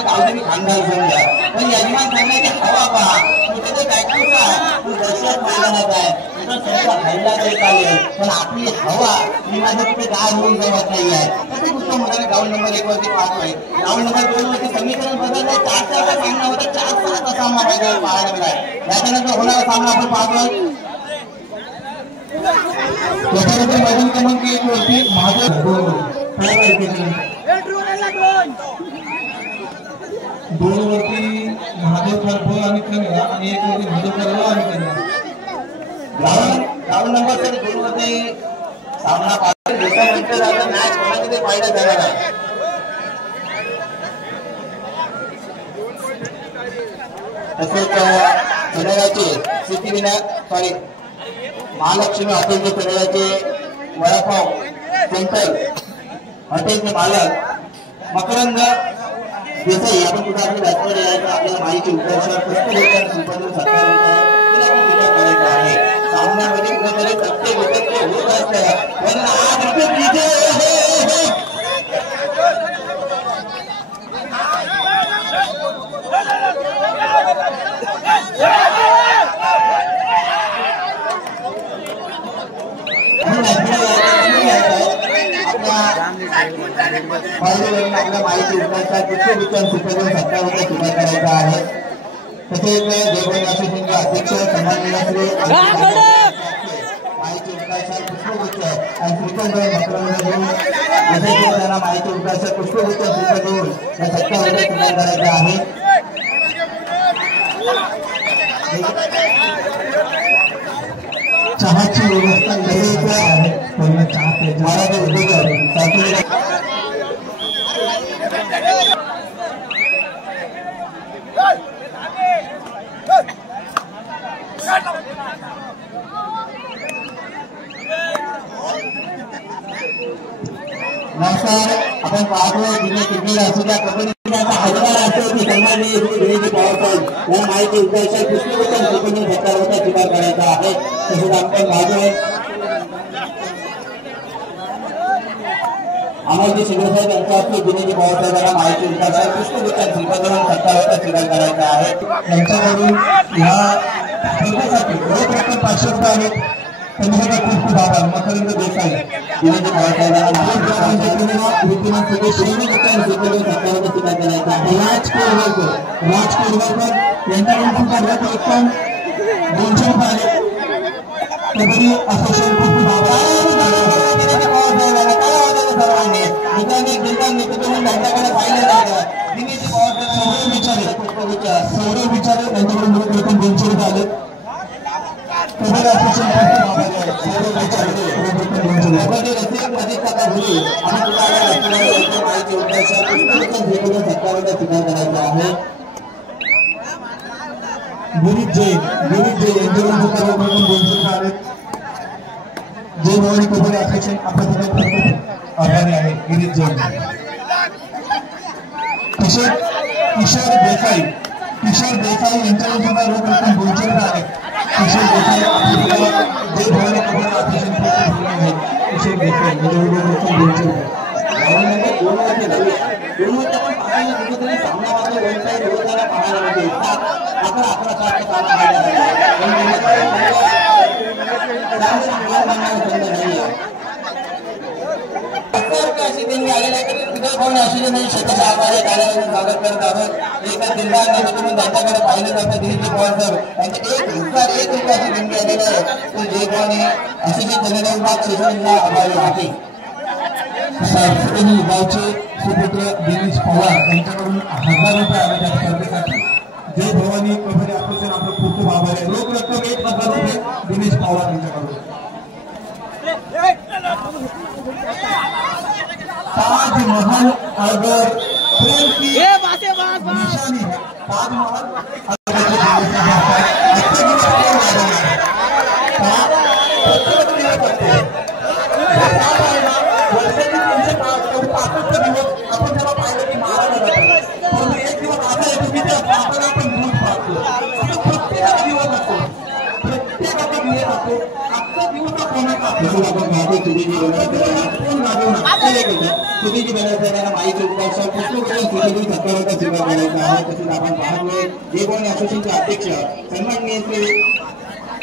गावदेवी खानदार संघ पण यजमान संघाची हवा पहा त्याचं बॅटिंग आहे दर्शक मैदानात आहे संघ हल्ला देत आले पण आपली हवा ही माझं कुठे गाय होऊन जमत नाही आहे. तसे उत्तम होताना ग्राउंड नंबर 1 वरती पाहतोय. ग्राउंड नंबर 2 वरती समीकरण बदललं 4-4 सामना होता 4-6 सामना मैदानात पाहायला मिळाला. त्याच्यानंतर होणारा सामना आपण पाहतोय त्याच्यानंतर मैदान क्रमांक 1 वरती महादेव दोन वरती महादेव खरबो आणि कन्या आणि एक वरती महादेव खरबो आणि कन्या ग्राउंड नंबर 2 मध्ये सामना पाहतो त्यानंतर आता मॅच कोणामध्ये फायदा झाला आहे तसेच खेळाचे सिद्धिविनायक महालक्ष्मी हॉटेलचे खेळाचे वडापाव सेंटर हॉटेलचे मालक मकरंद देसाई आपण कुठे आपली बॅटमध्ये आहे तर आपल्याला माहिती उपचार करायचं आहे सामन्यामध्ये कुठेतरी प्रत्येक विकेट होत असतं पण आज विकेट विजय आपल्या माहिती उपचार पुष्पगुच्छ सुपर 57 सुरुवात करायचा आहे तसेच देवगण असोसिएशनचे अध्यक्ष सन्माननीय श्री माहिती उपचार पुष्पगुच्छ आणि श्रीखंड त्यांना माहिती उपचार पुष्पगुच्छ श्रीखंड देऊन या 57 सुरुवात करायचा आहे चहाची व्यवस्था केलेली आहे पण चहा मराठी उद्योग नमस्कार आपण पाहतोय जिथे क्रिकेट असू द्या कबड्डी हैदराबाद असो की सन्माननीय श्री विजयजी पवार साहेब या माहिती उपचार पुष्पगुच्छ श्रीखंड सत्काराचा स्वीकार करायचा आहे तसेच आपण पाहतोय अमरजी शिंदे साहेब यांच्या हस्ते विजयजी पवार साहेबांना माहिती उपचार पुष्पगुच्छ श्रीखंड सत्काराचा स्वीकार करायचा आहे त्यांच्याकडून या स्पर्धेसाठी रोख रक्कम 500 रुपये आहेत त्यांच्याकडे खूप खूप आभार मकरंद देसाई विजयजी पवार साहेबांना राजकोरकर यांच्याकडून सुद्धा रोख रक्कम 200 रुपये आहेत कबड्डी असोसिएशन खूप खूप आभार सर्वांनी त्यांच्याकडे पाहिलं सौरव विचारे त्यांच्याकडून रोख रक्कम 200 रुपये आले कबड्डी आहे गिरीश जैन यांच्याकडून सुद्धा रोख रक्कम 200 रुपये आले जय भवानी कबड्डी असोसिएशन आपल्या सगळ्यात आभारी आहे गिरीश जैन तसेच किशोर देसाई यांच्याकडून सुद्धा रोख रक्कम 200 रुपये आले किशोर देसाई जय भवानी कबड्डी असोसिएशन किशोर देसाई यांच्याकडून रोख रक्कम 200 रुपये अशी देणगी आलेली आहे तरी विजय भवानी असोसिएशन शेताच्या आभारी कार्यालयाचं स्वागत करत आहोत एका जिल्हा नेतृत्व त्यांच्याकडे पाहिलं जातं दिलीपजी पवार साहेब त्यांचे 1 रुपया अशी देणगी आलेली आहे तो जय भवानी असोसिएशन जनरल विभाग शेतांना आभारी आहे सार्वजनिक विभागाचे सुपुत्र दिनेश पवार यांच्याकडून 1000 रुपये आले त्या स्पर्धेसाठी जय भवानी कबड्डी असोसिएशन आपलं खूप खूप आभार आहे रोख रक्कम 1000 रुपये दिनेश पवार यांच्याकडून ताजमहल अगर प्रेम की निशानी है ताजमहल आपण जेव्हा पाहिलं की मारायला जातो पण एक दिवस असा येतो की त्या आपण दूध पाहतो प्रत्येकाचा दिवस असतो प्रत्येकाचा दिवस असतो आजचा दिवस कोणाचा आपण पाहतो सुधीजी सुधीजी बनवताना माहिती उपचार पुष्पगुच्छ सत्काराचा स्वीकार करायचा आहे तसेच आपण पाहतोय जय भवानी असोसिएशनचे अध्यक्ष सन्माननीय श्री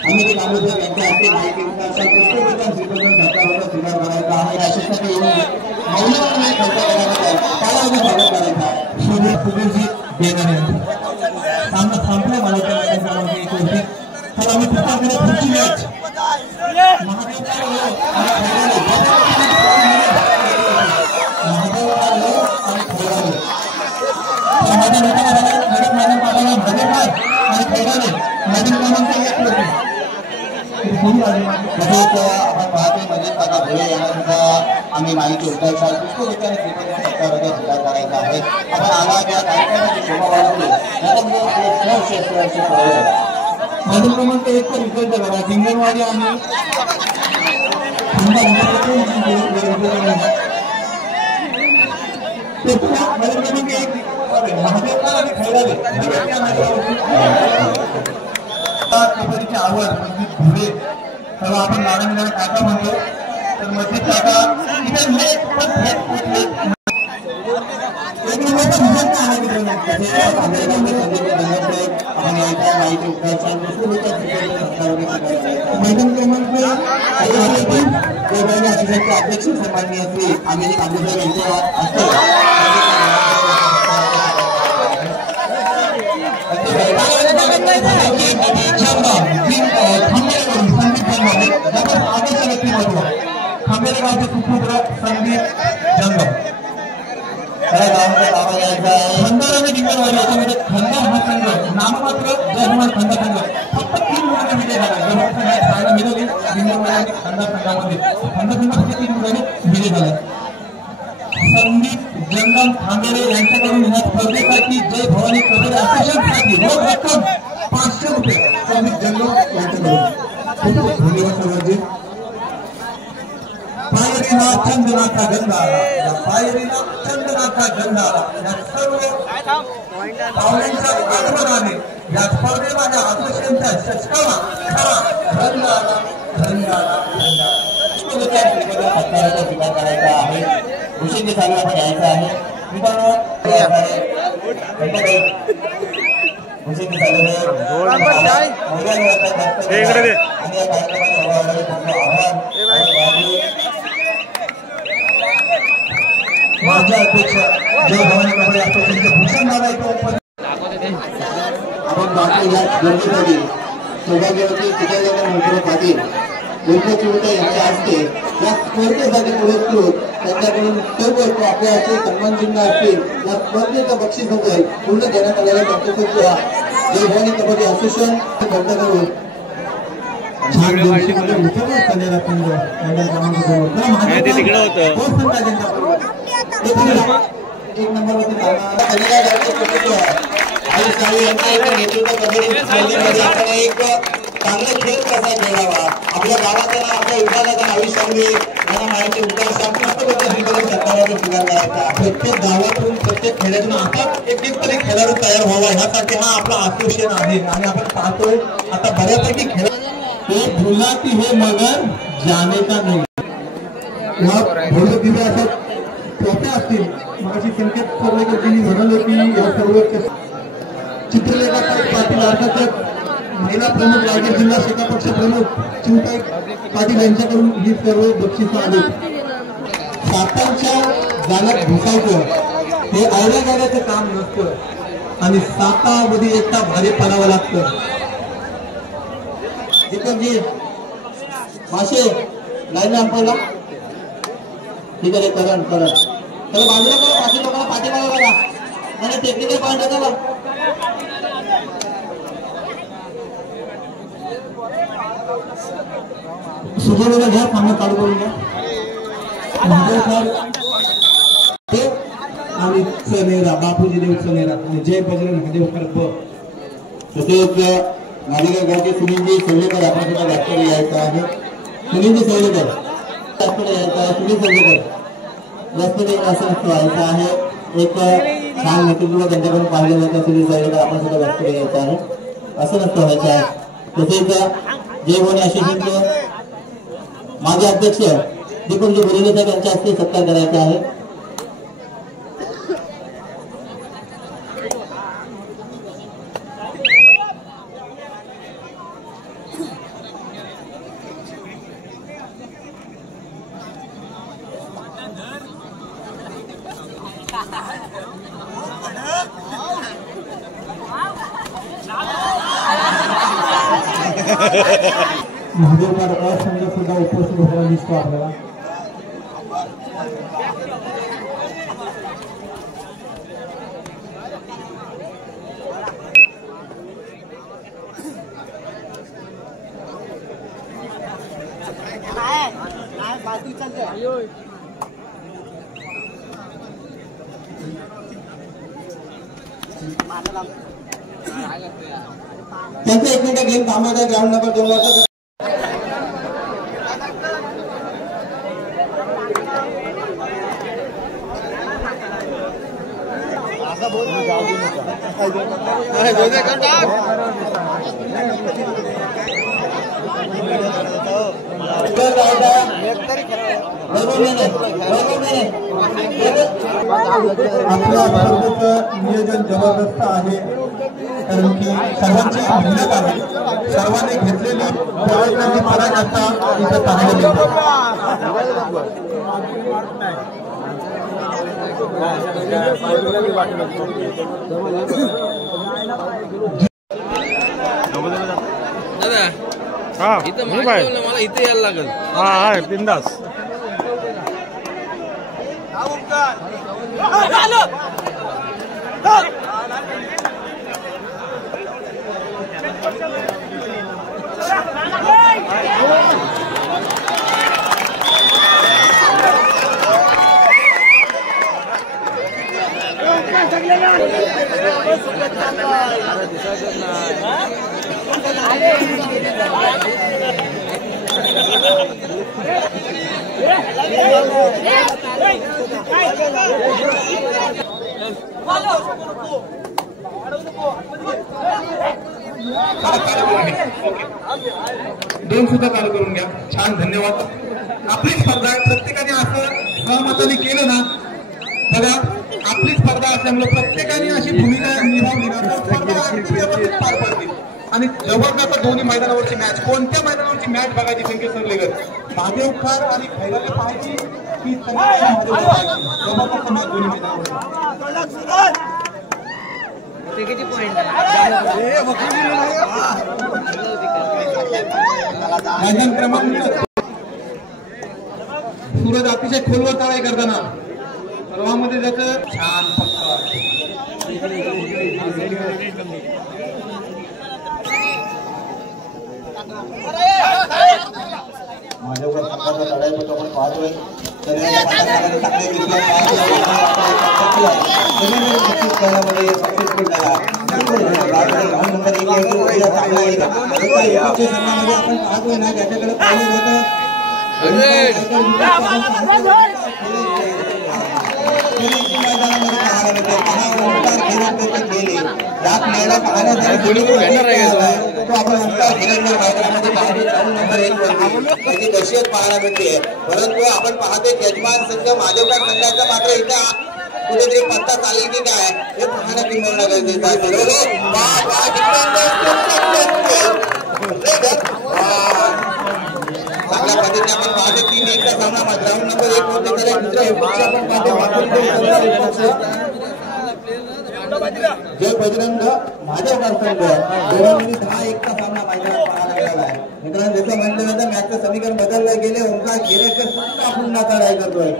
अमित कांबळे यांच्या हस्ते माहिती उपचार पुष्पगुच्छ सत्काराचा स्वीकार करायचा आहे अशासाठी मौल्यवान खर्च करण्याबद्दल कालावधी स्वागत करायचा आहे सुधीरजी देणारे सामना संपला मला तर आम्ही पुढच्या पुढची मॅच महादेव आम्ही माहिती उद्याच्या पुष्कळरित्या सत्काराचा स्वीकार करायचा आहे. आपण आला त्या कार्यक्रमाची शोभा वाढवली माझं क्रमांक 1 तर विजय झाला हिंगणवाडी आणि कबड्डीची आवड धुळे तेव्हा आपण लहान काका म्हणतो तर मध्ये काका अध्यक्ष सन्माननीय श्री आम्ही कांबळे यांच्या खांबेगावचे सुपुत्र संदीप जंगम खंदार आणि हिंगणवाडी याच्यामध्ये खंदार हा संघ नाममात्र जयकुमार खंदार संघ फक्त 3 मुलांनी विजय झाला. मिळवली हिंगणवाडी खंदार संघामध्ये खंदार संघ फक्त 3 मुलांनी विजय झाला. संदीप जंगम खांबेरे यांच्याकडून ह्या स्पर्धेसाठी जय भवानी कबड्डी असोसिएशनसाठी रोख रक्कम 500 रुपये संदीप जंगम यांच्याकडून खूप धन्यवाद सर्वांचे. पायरीला चंदनाचा गंधारा या पायरीला चंदनाचा गंधारा या सर्व पाहुण्यांच्या आगमनाने या स्पर्धेला या असोसिएशनच्या षटकाला खरा रंग आला रंग आला सत्काराचा स्वीकार करायचा आहे. भूषण चालू आपण यायचं आहे मित्रांनो भूषण चालू आणि या माझ्या अध्यक्ष जय भवानी कबड्डी असोसिएशनचे भूषण दादा आपण बाकी या गर्दीमध्ये सौभाग्यवती सुजाता मंत्र पाटील चिवटा यांच्या हस्ते या स्पर्धेसाठी पुरस्कृत त्यांच्याकडून सर्व आपल्या असतील सन्मान चिन्ह असतील या स्पर्धेचं बक्षीस होतं पूर्ण देण्यात आलेल्या कर्तृत्व जय भवानी कबड्डी असोसिएशन बंद एक नंबरवरती एक चांगला खेळ कसा खेळावा आपल्या गावाचा आपल्या विभागाचा आयुष्यामध्ये मला माहिती स्वीकार करायचा. प्रत्येक गावातून प्रत्येक खेड्यातून आता एक तरी खेळाडू तयार व्हावा ह्यासाठी हा आपला असोसिएशन आहे. आणि आपण पाहतोय आता बऱ्यापैकी खेळ ते भुलाती हे मगर जाने का नाही दिवे असं ट्रॉफ्या असतील. माझी संकेत सर्वेकरजींनी म्हणाले की या सर्व चित्रलेखा पाटील अर्थातच महिला प्रमुख रायगड जिल्हा शाखा पक्ष प्रमुख चिवताई पाटील यांच्याकडून ही सर्व बक्षिसं आली. सापांच्या जाण्यात घुसायचं हे आवड्या गाड्याचं काम नसतं आणि सापामध्ये एकटा भारी पडावं लागतं. दीपकजी माशे लाईन आपल्याला ठीक आहे करण करण त्याला बाजूला करा बाकी लोकांना पाठीमागे बघा आणि टेक्निकल पॉईंट चला सुजयला घ्या सामना चालू करून घ्या आणि सनेरा बापूजी देव सनेरा आणि जय बजरंग महादेव करत तसेच मालेगाव गावचे सुनीलजी सवलेकर आपण सुद्धा व्यासपीठावर यायचं आहे. सुनीलजी सवलेकर व्यासपीठावर यायचं आहे. सुनील सवलेकर व्यासपीठावर असं व्हायचं आहे. एक छान नेतृत्व त्यांच्याकडून पाहिलं जातं. सुनील सवलेकर आपण सुद्धा व्यासपीठावर यायचं आहे. असं नसतं व्हायचं आहे. तसेच जय भवानी असोसिएशनचे माझे अध्यक्ष दीपकजी बोरिले साहेब यांच्या हस्ते सत्कार करायचा आहे. महादेवकर असंघ सुद्धा उपस्थित होताना दिसतो आपल्याला. त्यांचं एक मिनिट गेम थांबवत आहे ग्राउंड नंबर 2 वर. आपल्या स्पर्धेचं नियोजन जबरदस्त आहे कारण की सर्वांची मेहनत आहे. सर्वांनी घेतलेली प्रयत्नांची पराकाष्ठा इथे पाहायला दादा इथं मला इथे यायला लागेल. हा बिंदास. दोन सुद्धा चालू करून घ्या. छान धन्यवाद. आपली स्पर्धा आहे प्रत्येकाने असं सहमताने केलं ना तर आपली स्पर्धा असल्यामुळे प्रत्येकाने अशी भूमिका निभावली ना तर स्पर्धा अगदी व्यवस्थित पार पडते. आणि जबरदस्त दोन्ही मैदानावरची मॅच कोणत्या मैदानावरची मॅच बघायची संकेत सरलेगर महादेवखार आणि खैराला पाहायची की जबरदस्त मॅच दोन्ही मैदानावर. मैदान क्रमांक सूरज अतिशय खोलवर तळाई करताना सर्वांमध्ये त्याचं छान माझ्यावर लढाई होतो आपण पाहतोय. आपण पाहतोय ना ज्याच्याकडे पाहिलं होतं त्याची दहशत पाहायला मिळते. परंतु आपण पाहतोय यजमान संघ माधवकार संघाचा मात्र इथं कुठेतरी पत्ता चालेल की काय हे पाहणं किंवा गरजेचं आहे. चांगल्या पद्धतीने आपण पाहतो 3-1 चा सामना ग्राउंड नंबर 1 मध्ये आपण पाहतो जय बजरंग माधवकार संघ दोघांनी 10-1 चा सामना मैदानात पाहायला मिळाला आहे. मित्रांनो जसं म्हटलं जातं मॅचचं समीकरण बदललं गेले ओंकार खेरेकर सुद्धा पुन्हा लढाई करतोय.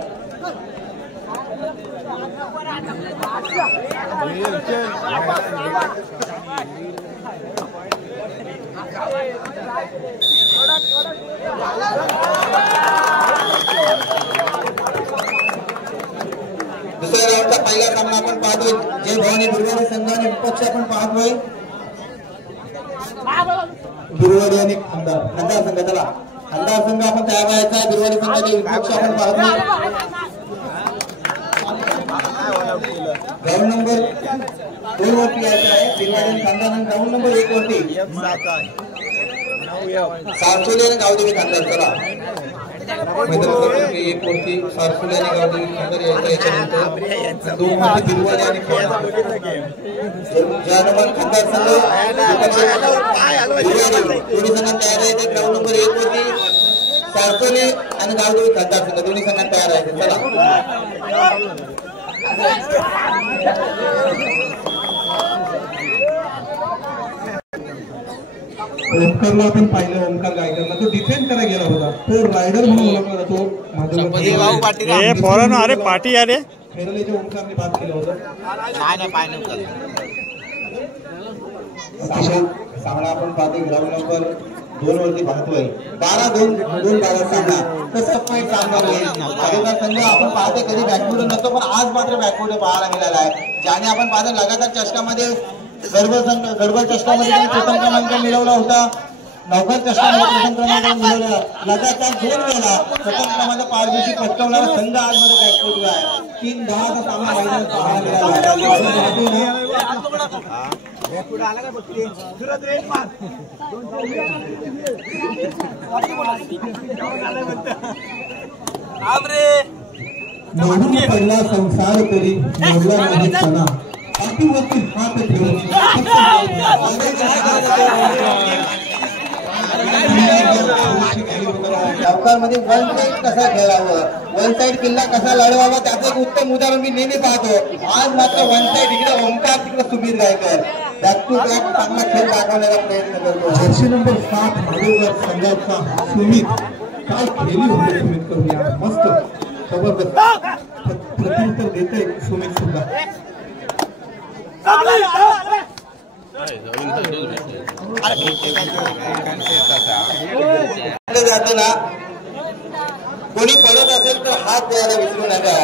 दुसऱ्या राऊंडचा पहिला सामना आपण पाहतोय जय भवानी दुर्वाडी संघाने विपक्ष आपण पाहतोय दुर्वाडी आणि खंडार संघ. चला खंडार संघ आपण तयार व्हायचा आहे. दुर्वाडी संघाचे विपक्ष आपण पाहतोय ग्राउंड नंबर 2 वरती यायचं आहे. दुर्वाडी खंडार ग्राउंड नंबर 1 वरती सारसोली आणि गावदेवी खंडार. चला मैदानावरती 1 वरती सारसोली आणि गावदेवी खंडार यायचं. याच्यानंतर 2 वरती दुर्वाडी आणि खंडार संघ दोन्ही संघात तयार आहे. ग्राउंड नंबर 1 वरती सारसोली आणि गावदेवी खंडार संघ दोन्ही संघात तयार आहे. चला ओमकारला आपण पाहिलं ओमकार गायकरला तो डिफेंड करायला गेला होता. तो रायडर म्हणून ओळखला जातो. अरे पाटी अरे खेरलेच्या ओमकारने बात केलं होतं. सामना आपण पाहतो ग्राउंड नंबर 2 वरती भागतोय 12-2 बाबत सामना कसं पॉईंट सामना होईल माझेगाव संघ आपण पाहते कधी बॅकवर्ड नसतो पण आज मात्र बॅकवर्ड पाहायला मिळाला आहे ज्याने आपण पाहतो लगातार चषकामध्ये गडबड चषकामध्ये प्रथम क्रमांक मिळवला होता नवघर चषकामध्ये प्रथम क्रमांक मिळवला लगातार 2 वेळा प्रथम क्रमांक पारदर्शी पटकावणारा संघ आज मध्ये बॅकवर्ड आहे 3-10 सामना मैदानात पाहायला मिळाला मोडून पडला संसार तरी मोडला नाही पणा पाठीवरती हात ठेवून मध्ये वन साइड कसा खेळावं वन साइड किल्ला कसा लढवावा त्याचं एक उत्तम उदाहरण मी नेहमी पाहतो आज मात्र वन साइड इकडे ओंकार तिकडे Subir Gaikar back to back चांगला खेळ दाखवण्याचा प्रयत्न करतो जर्सी नंबर 7 माधवगाव संघाचा सुमित काय खेळली होती सुमित करूया मस्त जबरदस्त प्रत्युत्तर देते सुमित सुद्धा जातो ना कोणी पडत असेल तर हात द्यायला विसरू नका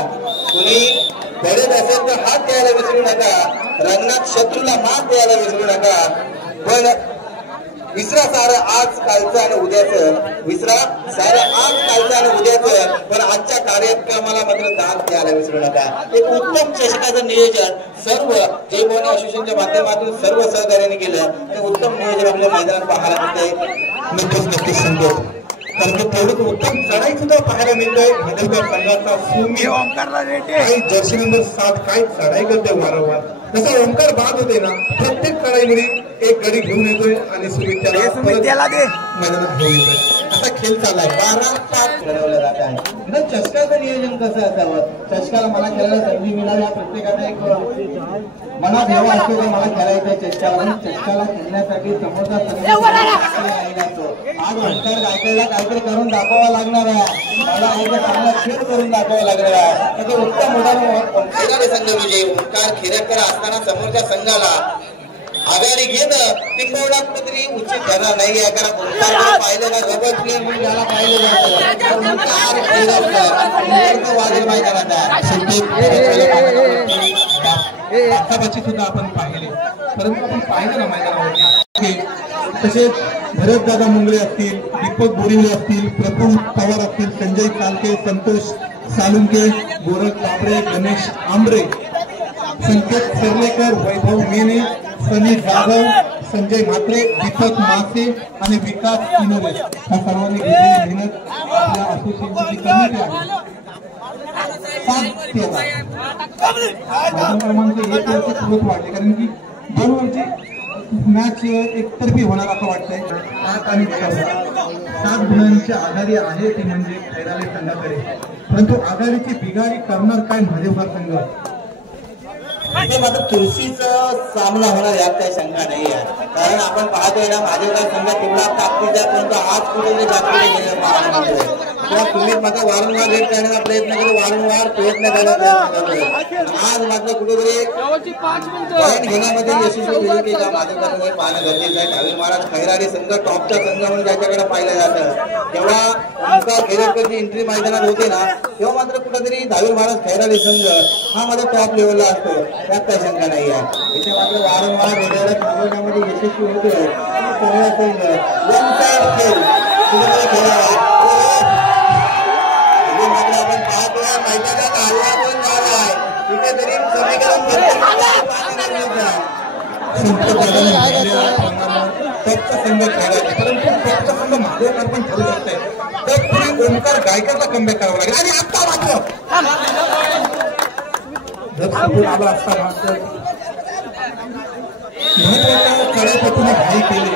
कोणी पडत असेल तर हात द्यायला विसरू नका रंगणात शत्रूला मात द्यायला विसरू नका पण विसरा सारं आज कालचं आणि उद्याचं विसरा सारं आज कालचं आणि उद्याचं पण आजच्या कार्यक्रमाला मात्र दाद द्यायला विसरू नका एक उत्तम चषकाचं नियोजन सर्व जय भवानी असोसिएशनच्या माध्यमातून सर्व सहकार्याने केलं ते उत्तम नियोजन आपल्या मैदानात पाहायला मिळतंय नक्कीच सांगतो कारण की तेवढंच उत्तम चढाई सुद्धा पाहायला मिळतोय माधवगाव संघाचा सुमित जर्सी नंबर 7 काय चढाई करते वारंवार जसं ओंकार बाद होते ना प्रत्येक चढाईमध्ये एक गडी घेऊन येतोय आणि सुमित त्याला मैदानात घेऊन येतोय असा खेळ चाललाय 12-5 ठरवलं जात आहे चषकाचं नियोजन कसं असावं चषकाला मला खेळायला संधी मिळाली प्रत्येकाचा एक मनात हेवा असतो की मला खेळायचं चषकाला चषकाला खेळण्यासाठी समोरचा आज ओंकार गायकरला काहीतरी करून दाखवावा लागणार आहे मला एक चांगला खेळ करून दाखवावा लागणार आहे त्याचं उत्तम उदाहरण संघ विजय ओंकार खेरेकर असताना समोरच्या संघाला आघाडी घेणं टिंबवडा कुठेतरी उचित ठरणार नाही आहे कारण ओंकार पाहिलं ना रबर प्लेअर म्हणून त्याला पाहिलं जातं वादळ मैदानात सुद्धा आपण पाहिले परंतु आपण पाहिलं ना मैदानावरती तसेच भरतदादा मुंगळे असतील दीपक बोरिवले असतील प्रफुल्ल पवार असतील संजय कालके संतोष सालुंके गोरख बाबरे गणेश आंबरे संकेत सरलेकर वैभव मेने सनी जाधव संजय म्हात्रे दीपक मासे आणि विकास किनोरे ह्या सर्वांनी घेतलेली मेहनत आपल्या असोसिएशनची कमिटी आहे क्रमांक 1 वरती सुरुवात वाढली कारण की 2 वरची मॅच एकतर्फी होणार असं वाटतंय 7 आणि 7 गुणांची आघाडी आहे ती म्हणजे खैराले संघाकडे परंतु आघाडीची बिघाडी करणार काय महादेवगाव संघ इथे मात्र तुळशीचा सामना होणार यात काही शंका नाही आहे कारण आपण पाहतोय ना माझेगाव संघ तेवढा ताकदीचा परंतु आज कुठे जास्त सुमित मात्र वारंवार रेट करण्याचा प्रयत्न केला वारंवार प्रयत्न करण्याचा आज मात्र कुठेतरी पॉईंट घेण्यामध्ये यशस्वी होईल का माझ्याकडे पाहणं गरजेचं आहे ठावीर महाराज खैराडी संघ टॉपचा संघ म्हणून ज्याच्याकडे पाहिलं जातं तेव्हा ओंकार खेरेकरची एंट्री मैदानात होते ना तेव्हा मात्र कुठेतरी ठावीर महाराज खैराडी संघ हा मात्र टॉप लेवलला असतो त्यात काही शंका नाही आहे इथे मात्र वारंवार वेगवेगळ्या थांबवण्यामध्ये यशस्वी होतोय संघ वन साइड खेळ खेळावा आपण पाहतोय मैदानात हल्ला पण झालाय कुठेतरी समीकरण संघ खेळायचे परंतु संघ महादेवकर पण ठरू शकते तर पुढे ओंकार गायकरला कमबॅक करावं लागेल आणि आता मात्र आला असता मात्र महत्वाच्या चढाईपासून घाई केली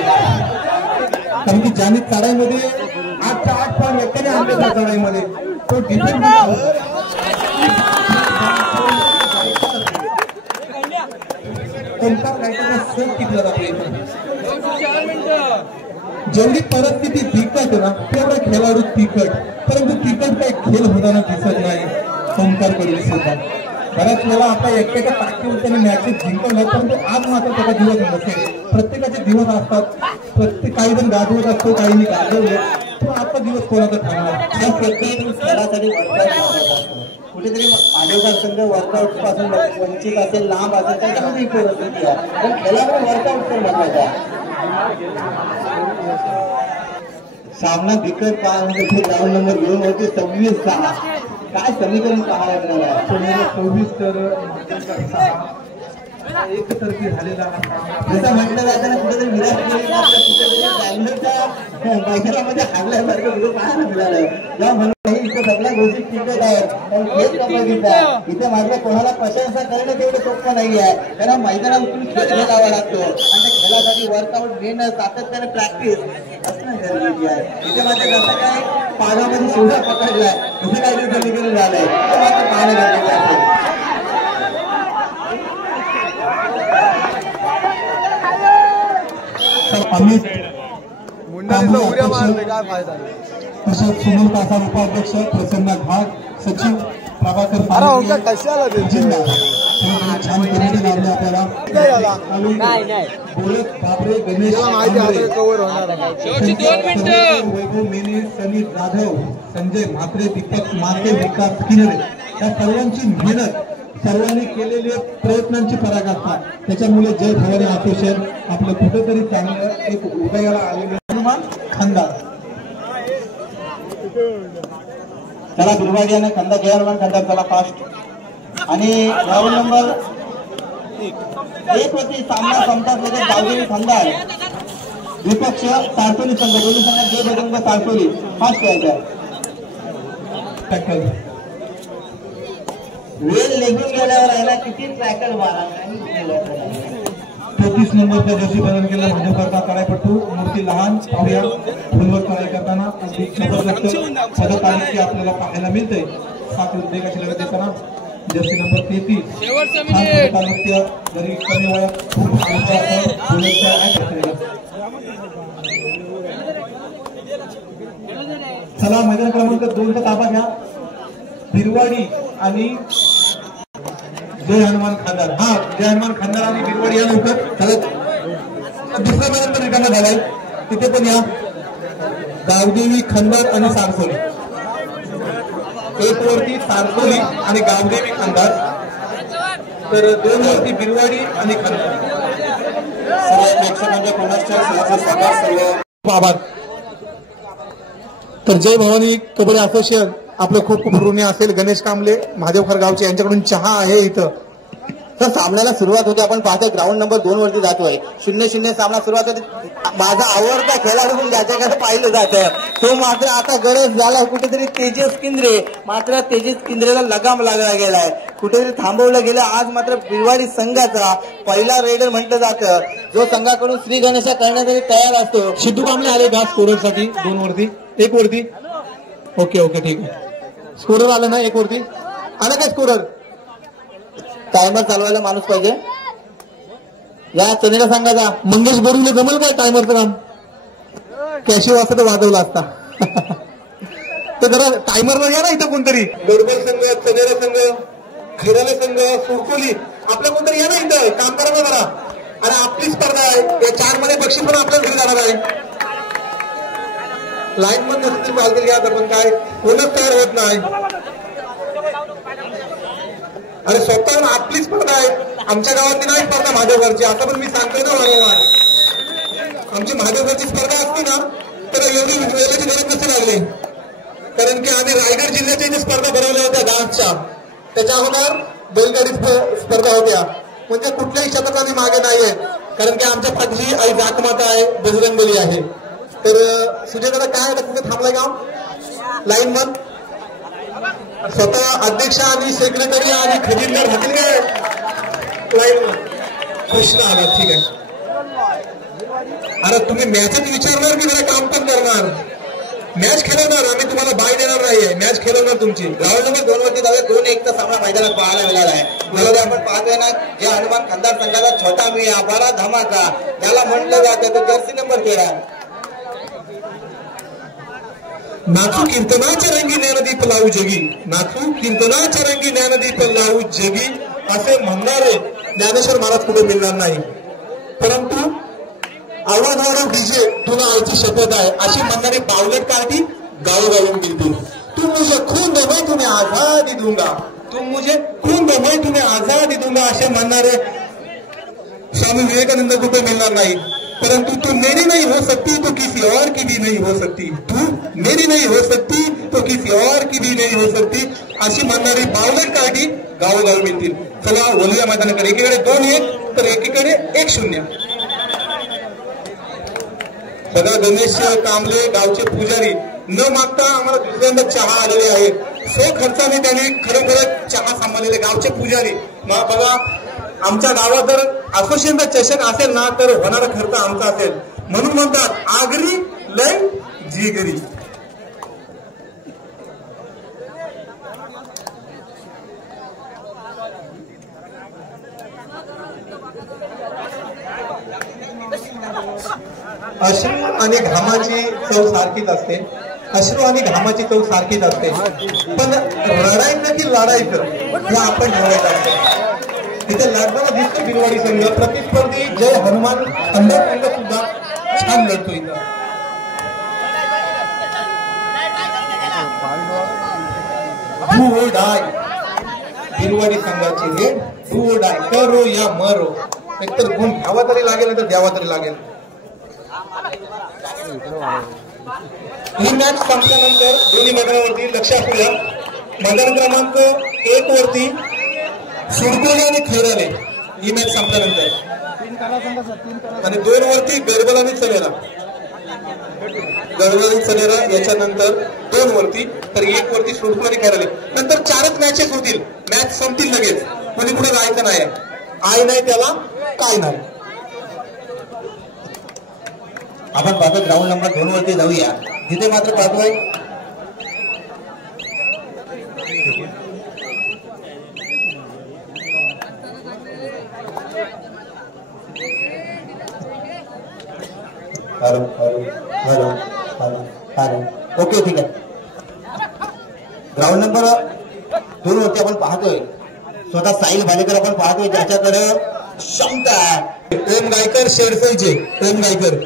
कारण की ज्याने चढाईमध्ये 8च्या 8 पॉईंट एकट्याने आणले त्या चढाईमध्ये तो डिफेंड सोप टिकला जातो जेवढी परिस्थिती तिखट ना तेवढा खेळाडू तिखट परंतु तिखट काही खेळ होताना दिसत नाही ओंकारकडे सुद्धा बऱ्याच वेळा आता एकट्याच्या ताकदीवर त्याने मॅचेस जिंकवल्या परंतु आज मात्र त्याचा दिवस नसेल प्रत्येकाचे दिवस असतात प्रत्येक काही जण गाजवत असतो, काहींनी गाजवले, पण आता दिवस कोणाचा ठरणार. प्रत्येक खेळासाठी कुठेतरी मालेगाव संघ वर्कआउट पासून वंचित असेल, लांब असेल, त्याच्यामध्ये परिस्थिती आहे, पण खेळाकडे वर्कआउट पण महत्वाचा आहे. सामना बिकट काय म्हणजे ग्राउंड नंबर 2 वरती 26-6 काय समीकरण पाहायला मिळालं आहे. 26 तर एकतर्फी झालेला जसं म्हटलं जातं ना, कुठेतरी विराट कोहलीला कुठेतरी मैदानामध्ये हारल्यासारखं व्हिडिओ पाहायला मिळालं. जेव्हा म्हणून इथं सगळ्या गोष्टी टिकत आहेत, पण खेळ कबड्डीचा इथे मात्र कोणाला प्रशंसा करणं तेवढं सोपं नाही आहे. त्यांना मैदानात उतरून खेळ खेळावा लागतो आणि त्या खेळासाठी वर्कआउट घेणं, सातत्याने प्रॅक्टिस असणं गरजेची आहे. इथे मात्र कसं काय पागामध्ये शिवडा पकडलाय, असं काहीतरी समीकरण झालंय, ते मात्र पाहणं गरजेचं आहे. अमित उड्या मारले काय फायदा. तसेच सुनील कासार उपाध्यक्ष, प्रसन्न घाट सचिव, प्रभाकर कशाला जिल्हा छान कमिटी लावली आपल्याला. बोलत बाबरे, गणेश कव्हर होणार वैभव मेने, सनी जाधव, संजय म्हात्रे, दीपक माते, विकास किनरे, या सर्वांची मेहनत, सर्वांनी केलेल्या प्रयत्नांची पराकाष्ठा, त्याच्यामुळे जय भवानी असोसिएशन आपलं कुठेतरी चांगलं एक उदयाला आलेलं हनुमान खानदार. चला बिरवाडी आणि खंदा, जय हनुमान खानदार चला फास्ट. आणि ग्राउंड नंबर 1 वरती सामना संपतात लगेच गावदेवी खंदार विपक्ष सारसोली संघ, दोन्ही संघात जय बजरंग सारसोली फास्ट खेळायचा. वेळ निघून गेल्यावर आहे ना, किती ट्रॅकर मारा. 34 नंबरचा जर्सी बदल केला भाजपकरता करायपट्टू मूर्ती लहान पाहूया. फुलवर कराय करताना अगदी जबरदस्त पदक आले आपल्याला पाहायला मिळते. 7 उद्योगाची लढत देताना जर्सी नंबर 33 जरी कमी वयात चला मैदान क्रमांक 2चा ताबा घ्या. बिरवाडी आणि जय हनुमान खानदार. हा, जय हनुमान खानदार आणि बिरवाडी या लवकर चालत. दुसरा मैदान पण रिकामा झालाय, तिथे पण या. गावदेवी खंदार आणि सारसोली, 1 वरती सारसोली आणि गावदेवी खंदार, तर 2 वरती बिरवाडी आणि खंदार. सर्व प्रेक्षकांच्या कोणाच्या सर्व आभार. तर जय भवानी कबड्डी असोसिएशन आपलं खूप खूप ऋणी असेल. गणेश कांबळे, महादेवखर गावचे यांच्याकडून चहा आहे इथं. तर सामन्याला सुरुवात होते. आपण पाहतो ग्राउंड नंबर 2 वरती जातोय. 0-0 सामना सुरुवात होते. माझा आवडता खेळाडू म्हणून ज्याच्याकडे पाहिलं जातं तो मात्र आता गरज झाला कुठेतरी तेजस किंद्रे. मात्र तेजस किंद्रेला लगाम लागला गेलाय, कुठेतरी थांबवलं गेलं. आज मात्र बिरवाडी संघाचा पहिला रेडर म्हटलं जातं, जो संघाकडून श्री गणेशा करण्यासाठी तयार असतो. सिद्धू कांबळे आले का स्कोररसाठी? 2 वरती, 1 वरती. ओके ओके ठीक आहे. स्कोरर आलं ना 1 वरती? आलं काय स्कोरर? टायमर चालवायला माणूस पाहिजे. या चनेला सांगायचा मंगेश बोरीला जमल काय टायमरचं काम? कॅशिव असं तर वाजवला असता. तर जरा टायमरला घ्या ना इथं कोणतरी. दोरबल संघ, चनेरा संघ, खैराले संघ, सुरकोली, आपलं कोणतरी या ना इथं काम करा ना जरा. आणि आपली स्पर्धा आहे, या 4 मध्ये बक्षीस पण आपल्याच घरी जाणार आहे. लाईन पण नसतील चालतील घ्या, तर पण काय कोणच तयार होत नाही. अरे स्वतः आपली स्पर्धा आहे, आमच्या गावातली नाही स्पर्धा महादेवघरची. आता पण मी सांगतोय ना वारंवार, आमची महादेवघरची स्पर्धा असती ना तर एवढी वेळेची गरज नसते लागली. कारण की आम्ही रायगड जिल्ह्याच्या इथे स्पर्धा भरवल्या होत्या डान्सच्या, त्याच्या अगोदर बैलगाडी स्पर्धा होत्या. म्हणजे कुठल्याही क्षेत्रात मागे नाहीये, कारण की आमच्या पाठीशी आई जातमाता आहे, बजरंगबली आहे. तर सुजयदादा काय आता कुठे थांबलाय गाव? लाईन बंद. स्वतः अध्यक्ष आणि सेक्रेटरी आणि खजिनदार राहतील काय लाईन बंद? प्रश्न आला, ठीक आहे. अरे तुम्ही मॅचच विचारणार की मला काम पण करणार? मॅच खेळवणार, आम्ही तुम्हाला बाय देणार नाहीये, मॅच खेळवणार तुमची. ग्राउंड नंबर 2 वरती जाऊया. 2-1 सामना मैदानात पाहायला मिळाला आहे. बरोबर आपण पाहतोय ना, जे हनुमान खानदार संघाचा छोटा मिया बडा धमाका त्याला म्हटलं जातं, तो जर्सी नंबर 13. नाचू कीर्तनाच्या रंगी ज्ञानदीप लावू जगी, नाचू कीर्तनाच्या रंगी ज्ञानदीप लावू जगी असे म्हणणारे ज्ञानेश्वर महाराज कुठे मिळणार नाही. परंतु आवाज वाढव डीजे, तुला आईची शपथ आहे अशी म्हणणारी बावलट काठी गावोगावी मिळतील. तुम मुझे खून दो मैं तुम्हें आजादी दूंगा, तुम मुझे खून दो मैं तुम्हें आजादी दूंगा असे म्हणणारे स्वामी विवेकानंद कुठे मिळणार नाही. परंतु तू मेरी नहीं हो सकती तो किसी और की भी नहीं हो सकती, तू मेरी नहीं हो सकती तो किसी और की भी नहीं हो सकती अशी म्हणणारी बावलट काठी गावोगावी मिळतील. चला बोलूया मैदानाकडे. एकीकडे 2-1 तर एकीकडे 1-0. बघा गणेश कांबळे गावचे पुजारी न मागता आम्हाला दुसऱ्यांदा चहा आलेले आहे. सो खर्चाने त्यांनी खरोखरच चहा सांभाळलेले गावचे पुजारी. मग बघा आमच्या गावात जर असोसिएशनचा चषक असेल ना तर होणारा खर्च आमचा असेल. म्हणून म्हणतात आगरी लय जिगरी. अश्रू आणि घामाची चव सारखीच असते, अश्रू आणि घामाची चव सारखीच असते, पण रडायचं की लढायचं हे आपण ठरवायचं असतं. तिथे लढताना दिसतो बिरवाडी संघ. प्रतिस्पर्धी जय हनुमान खंडर संघ सुद्धा छान लढतो इथं. डू ओ डाय बिरवाडी संघाची हे डू ओ डाय, करो या मरो. एकतर गुण घ्यावा तरी लागेल तर द्यावा तरी लागेल. ही मॅच संपल्यानंतर दोन्ही मैदानावरती लक्ष असूया. मैदान क्रमांक 1 वरती सुरकोली आणि खैराले ही मॅच संपल्यानंतर, आणि 2 वरती गरबल आणि चलेरा, गरबल आणि चलेरा याच्यानंतर 2 वरती, तर 1 वरती सुरकोली आणि खैराले. नंतर 4च मॅचेस होतील. मॅच संपतील लगेच, म्हणजे पुढे जायचं नाही. आय नाही त्याला काय नाही. आपण पाहतो ग्राउंड नंबर 2 वरती जाऊया. तिथे मात्र पाहतोय hello hello hello hello hello. Okay ठीक आहे. ग्राउंड नंबर 2 वरती आपण पाहतोय स्वतः साहिल भालेकर आपण पाहतोय, ज्याच्याकडे क्षमता आहे. ओम गायकर शेडफळचे ओम गायकर.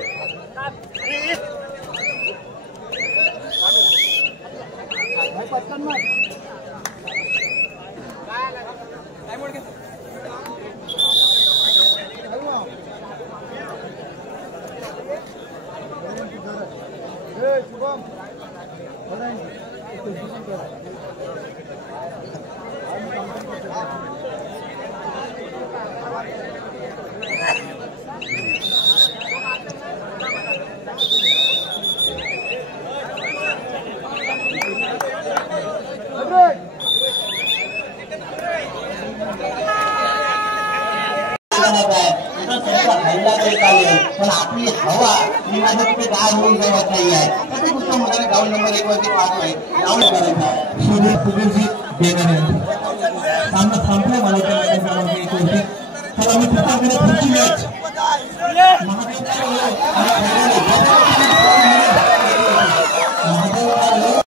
पण आपली हवा ही माझ्या कुठे गाव होऊन जात नाही आहे. तसे दुसऱ्या मुलाने ग्राउंड नंबर 1 वरती पाहतोय ग्राउंड करायचा सूर्य सुगीरजी बेगाने सामना संपला मला क्रमांक 1 वरती. तर आम्ही पुढची मॅच